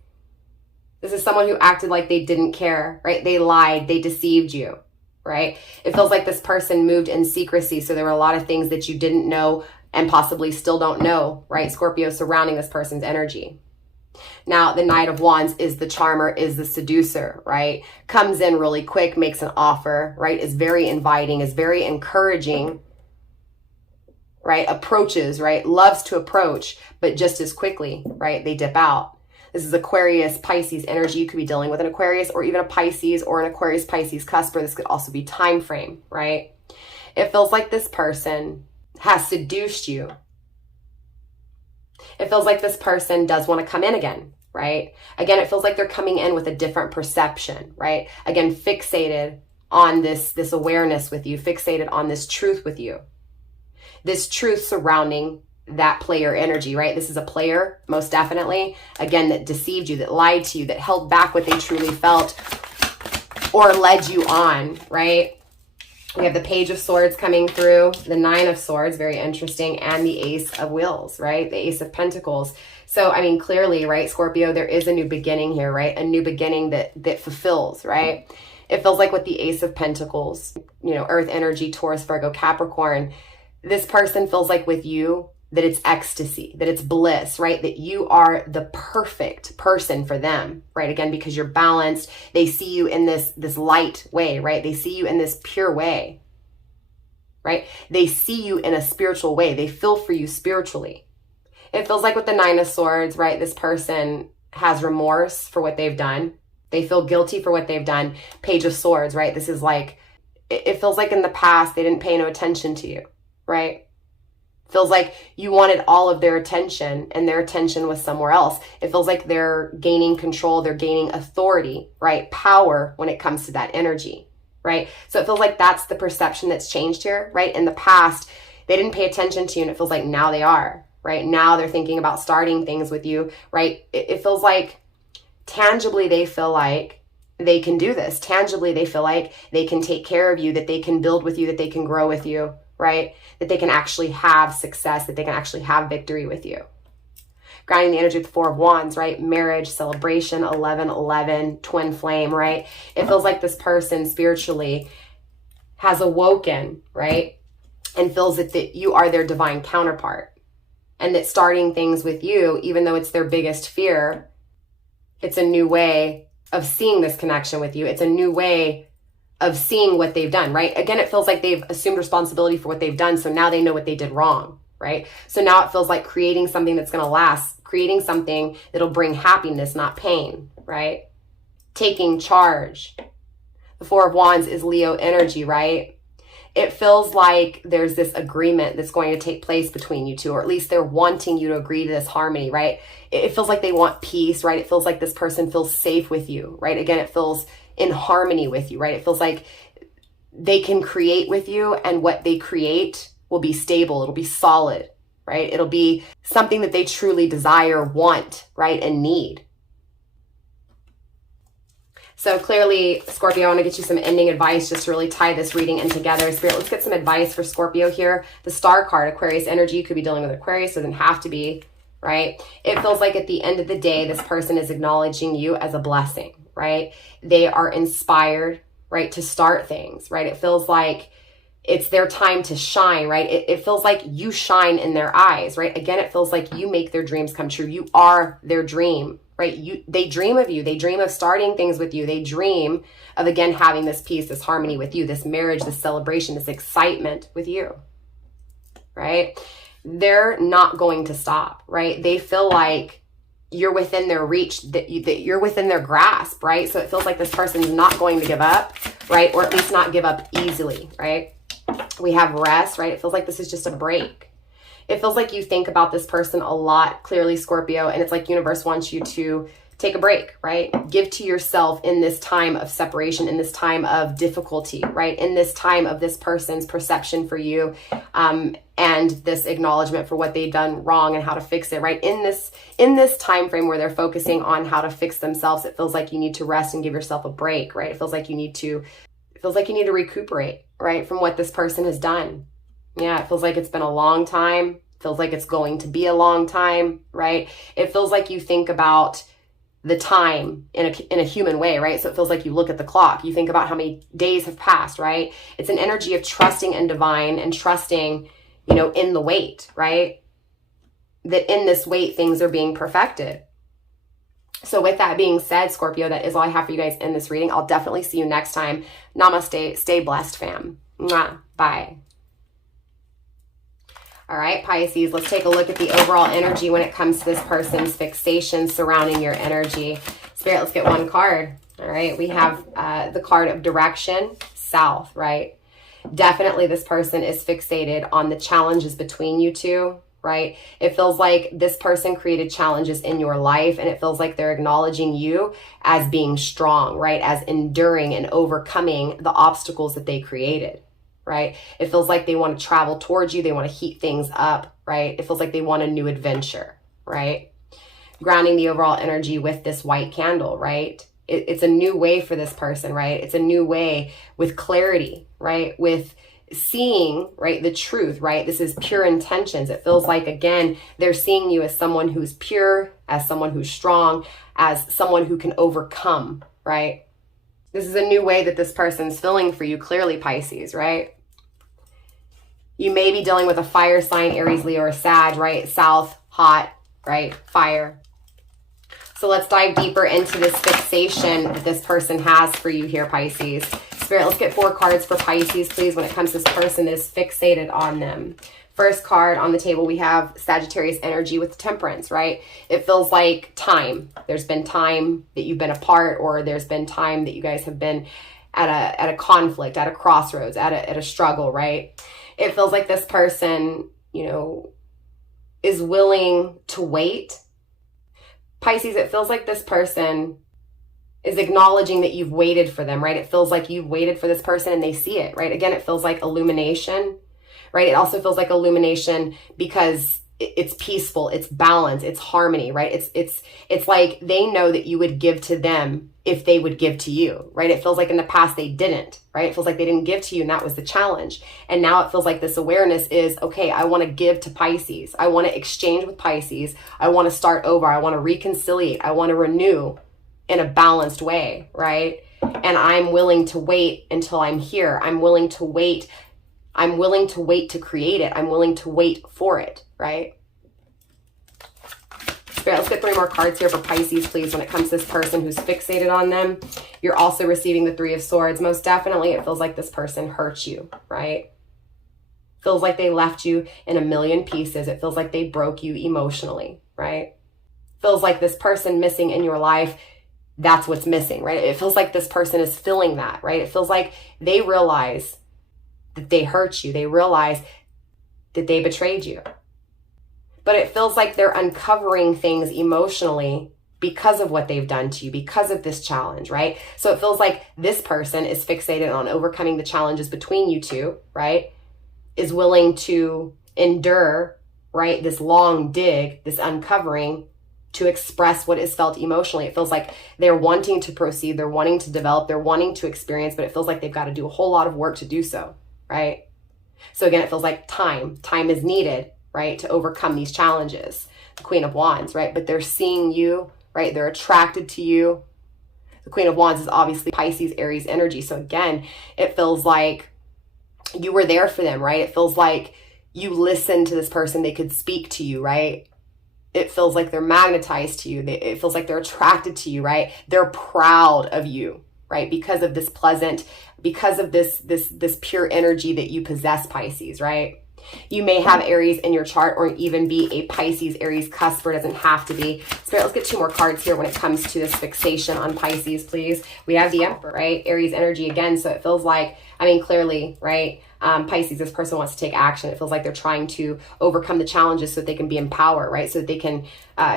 This is someone who acted like they didn't care, right? They lied, they deceived you, right? It feels like this person moved in secrecy, so there were a lot of things that you didn't know and possibly still don't know, right, Scorpio, surrounding this person's energy. Now, the Knight of Wands is the charmer, is the seducer, right? Comes in really quick, makes an offer, right? Is very inviting, is very encouraging, right? Approaches, right? Loves to approach, but just as quickly, right? They dip out. This is Aquarius, Pisces energy. You could be dealing with an Aquarius or even a Pisces or an Aquarius, Pisces cusp, or this could also be time frame, right? It feels like this person has seduced you. It feels like this person does want to come in again, right? Again, it feels like they're coming in with a different perception, right? Again, fixated on this awareness with you, fixated on this truth with you. This truth surrounding that player energy, right? This is a player, most definitely, again, that deceived you, that lied to you, that held back what they truly felt or led you on, right? We have the Page of Swords coming through, the 9 of Swords, very interesting, and the Ace of Wheels, right? The Ace of Pentacles. So, I mean, clearly, right, Scorpio, there is a new beginning here, right? A new beginning that fulfills, right? It feels like with the Ace of Pentacles, you know, Earth energy, Taurus, Virgo, Capricorn, this person feels like with you that it's ecstasy, that it's bliss, right? That you are the perfect person for them, right? Again, because you're balanced. They see you in this light way, right? They see you in this pure way, right? They see you in a spiritual way. They feel for you spiritually. It feels like with the 9 of Swords, right? This person has remorse for what they've done. They feel guilty for what they've done. Page of Swords, right? This is like, it feels like in the past, they didn't pay no attention to you, right? Feels like you wanted all of their attention and their attention was somewhere else. It feels like they're gaining control, they're gaining authority, right? Power when it comes to that energy, right? So it feels like that's the perception that's changed here, right? In the past, they didn't pay attention to you and it feels like now they are, right? Now they're thinking about starting things with you, right? It feels like tangibly they feel like they can do this. Tangibly they feel like they can take care of you, that they can build with you, that they can grow with you, right? That they can actually have success, that they can actually have victory with you. Grounding the energy with the 4 of Wands, right? Marriage, celebration, 1111, twin flame, right? It feels like this person spiritually has awoken, right? And feels that you are their divine counterpart. And that starting things with you, even though it's their biggest fear, it's a new way of seeing this connection with you. It's a new way of seeing what they've done, right? Again, it feels like they've assumed responsibility for what they've done. So now they know what they did wrong, right? So now it feels like creating something that's going to last, creating something that'll bring happiness, not pain, right? Taking charge. The 4 of Wands is Leo energy, right? It feels like there's this agreement that's going to take place between you two, or at least they're wanting you to agree to this harmony, right? It feels like they want peace, right? It feels like this person feels safe with you, right? Again, it feels in harmony with you, right? It feels like they can create with you and what they create will be stable. It'll be solid, right? It'll be something that they truly desire, want, right? And need. So clearly, Scorpio, I want to get you some ending advice just to really tie this reading in together. Spirit, let's get some advice for Scorpio here. The Star card, Aquarius energy. You could be dealing with Aquarius, doesn't have to be, right? It feels like at the end of the day, this person is acknowledging you as a blessing, right? They are inspired, right, to start things, right? It feels like it's their time to shine, right? It feels like you shine in their eyes, right? Again, it feels like you make their dreams come true. You are their dream, right? They dream of you. They dream of starting things with you. They dream of, again, having this peace, this harmony with you, this marriage, this celebration, this excitement with you, right? They're not going to stop, right? They feel like you're within their reach, that you're within their grasp, right? So it feels like this person is not going to give up, right? Or at least not give up easily, right? We have rest, right? It feels like this is just a break. It feels like you think about this person a lot, clearly, Scorpio, and it's like universe wants you to take a break, right? Give to yourself in this time of separation, in this time of difficulty, right? In this time of this person's perception for you, and this acknowledgement for what they've done wrong and how to fix it, right? In this time frame where they're focusing on how to fix themselves, it feels like you need to rest and give yourself a break, right? It feels like you need to recuperate, right, from what this person has done. Yeah, it feels like it's been a long time. It feels like it's going to be a long time, right? It feels like you think about the time in a human way, right? So it feels like you look at the clock. You think about how many days have passed, right? It's an energy of trusting in divine and trusting, you know, in the wait, right? That in this wait, things are being perfected. So with that being said, Scorpio, that is all I have for you guys in this reading. I'll definitely see you next time. Namaste. Stay blessed, fam. Mwah. Bye. All right, Pisces, let's take a look at the overall energy when it comes to this person's fixation surrounding your energy. Spirit, let's get one card. All right, we have the card of direction, south, right? Definitely this person is fixated on the challenges between you two, right? It feels like this person created challenges in your life, and it feels like they're acknowledging you as being strong, right? As enduring and overcoming the obstacles that they created, right? It feels like they want to travel towards you. They want to heat things up, right? It feels like they want a new adventure, right? Grounding the overall energy with this white candle, right? It's a new way for this person, right? It's a new way with clarity, right? With seeing, right, the truth, right? This is pure intentions. It feels like, again, they're seeing you as someone who's pure, as someone who's strong, as someone who can overcome, right? This is a new way that this person's feeling for you, clearly, Pisces, right? You may be dealing with a fire sign, Aries, Leo, or Sag, right? South, hot, right? Fire. So let's dive deeper into this fixation that this person has for you here, Pisces. Spirit, let's get 4 cards for Pisces, please, when it comes to this person that is fixated on them. First card on the table, we have Sagittarius energy with Temperance, right? It feels like time. There's been time that you've been apart, or there's been time that you guys have been at a conflict, at a crossroads, at a struggle, right? It feels like this person, you know, is willing to wait. Pisces, it feels like this person is acknowledging that you've waited for them, right? It feels like you've waited for this person and they see it, right? Again, it feels like illumination, right? It also feels like illumination because it's peaceful, it's balance, it's harmony, right? It's like they know that you would give to them if they would give to you, right? It feels like in the past they didn't, right? It feels like they didn't give to you and that was the challenge. And now it feels like this awareness is, okay, I want to give to Pisces. I want to exchange with Pisces. I want to start over. I want to reconciliate. I want to renew in a balanced way, right? And I'm willing to wait until I'm here. I'm willing to wait. I'm willing to wait to create it. I'm willing to wait for it, right? Spirit, let's get 3 more cards here for Pisces, please, when it comes to this person who's fixated on them. You're also receiving the 3 of Swords. Most definitely, it feels like this person hurt you, right? Feels like they left you in a million pieces. It feels like they broke you emotionally, right? Feels like this person missing in your life, that's what's missing, right? It feels like this person is feeling that, right? It feels like they realize that they hurt you. They realize that they betrayed you. But it feels like they're uncovering things emotionally because of what they've done to you, because of this challenge, right? So it feels like this person is fixated on overcoming the challenges between you two, right? Is willing to endure, right, this long dig, this uncovering, to express what is felt emotionally. It feels like they're wanting to proceed, they're wanting to develop, they're wanting to experience, but it feels like they've got to do a whole lot of work to do so, right? So again, it feels like time is needed, right, to overcome these challenges. The Queen of Wands, right? But they're seeing you, right? They're attracted to you. The Queen of Wands is obviously Pisces, Aries energy. So again, it feels like you were there for them, right? It feels like you listened to this person. They could speak to you, right? It feels like they're magnetized to you. It feels like they're attracted to you, right? They're proud of you, right? Because of this pleasant, because of this pure energy that you possess, Pisces, right? You may have Aries in your chart or even be a Pisces, Aries cusp. It doesn't have to be. Spirit, let's get 2 more cards here when it comes to this fixation on Pisces, please. We have the Emperor, right? Aries energy again. So it feels like, I mean, clearly, right? Pisces, this person wants to take action. It feels like they're trying to overcome the challenges so that they can be in power, right? So that they can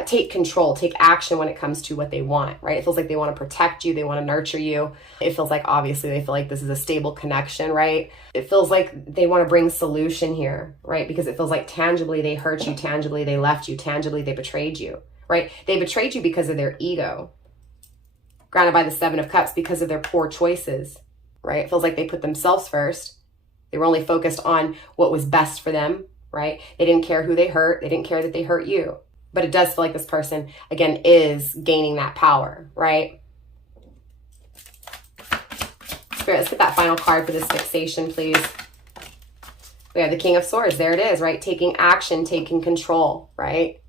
take control, take action when it comes to what they want, right? It feels like they want to protect you. They want to nurture you. It feels like, obviously, they feel like this is a stable connection, right? It feels like they want to bring solution here, right? Because it feels like tangibly they hurt you, tangibly they left you, tangibly they betrayed you, right? They betrayed you because of their ego, grounded by the Seven of Cups, because of their poor choices, right? It feels like they put themselves first. They were only focused on what was best for them, right? They didn't care who they hurt. They didn't care that they hurt you. But it does feel like this person, again, is gaining that power, right? Spirit, let's get that final card for this fixation, please. We have the King of Swords. There it is, right? Taking action, taking control, right?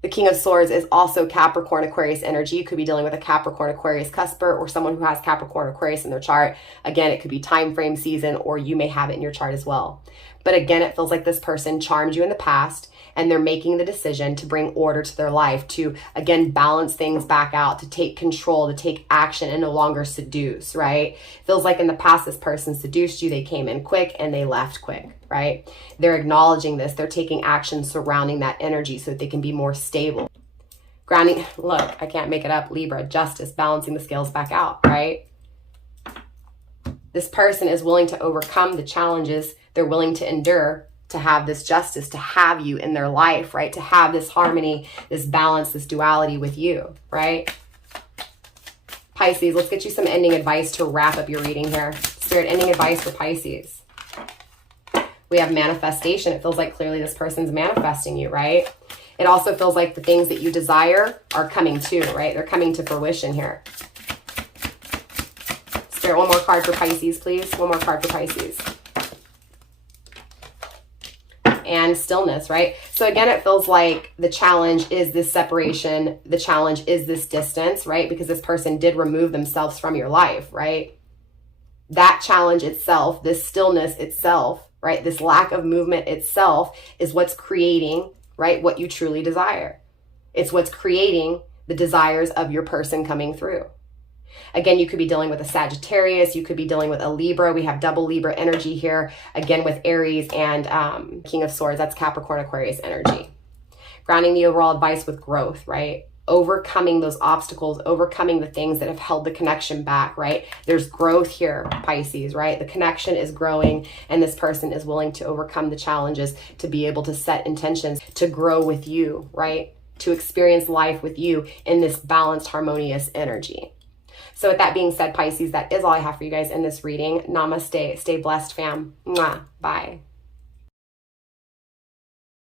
The King of Swords is also Capricorn, Aquarius energy. You could be dealing with a Capricorn, Aquarius cusper, or someone who has Capricorn, Aquarius in their chart. Again, it could be time frame, season, or you may have it in your chart as well. But again, it feels like this person charmed you in the past, and they're making the decision to bring order to their life, to, again, balance things back out, to take control, to take action, and no longer seduce, right? Feels like in the past, this person seduced you. They came in quick and they left quick, right? They're acknowledging this. They're taking action surrounding that energy so that they can be more stable. Grounding, look, I can't make it up, Libra, justice, balancing the scales back out, right? This person is willing to overcome the challenges. They're willing to endure to have this justice, to have you in their life, right? To have this harmony, this balance, this duality with you, right? Pisces, let's get you some ending advice to wrap up your reading here. Spirit, ending advice for Pisces. We have manifestation. It feels like clearly this person's manifesting you, right? It also feels like the things that you desire are coming too, right? They're coming to fruition here. Spirit, one more card for Pisces, please. One more card for Pisces. And stillness, right? So again, it feels like the challenge is this separation. The challenge is this distance, right? Because this person did remove themselves from your life, right? That challenge itself, this stillness itself, right? This lack of movement itself is what's creating, right? What you truly desire. It's what's creating the desires of your person coming through. Again, you could be dealing with a Sagittarius. You could be dealing with a Libra. We have double Libra energy here. Again, with Aries and King of Swords. That's Capricorn, Aquarius energy. Grounding the overall advice with growth, right? Overcoming those obstacles, overcoming the things that have held the connection back, right? There's growth here, Pisces, right? The connection is growing, and this person is willing to overcome the challenges to be able to set intentions to grow with you, right? To experience life with you in this balanced, harmonious energy. So with that being said, Pisces, that is all I have for you guys in this reading. Namaste. Stay blessed, fam. Mwah. Bye.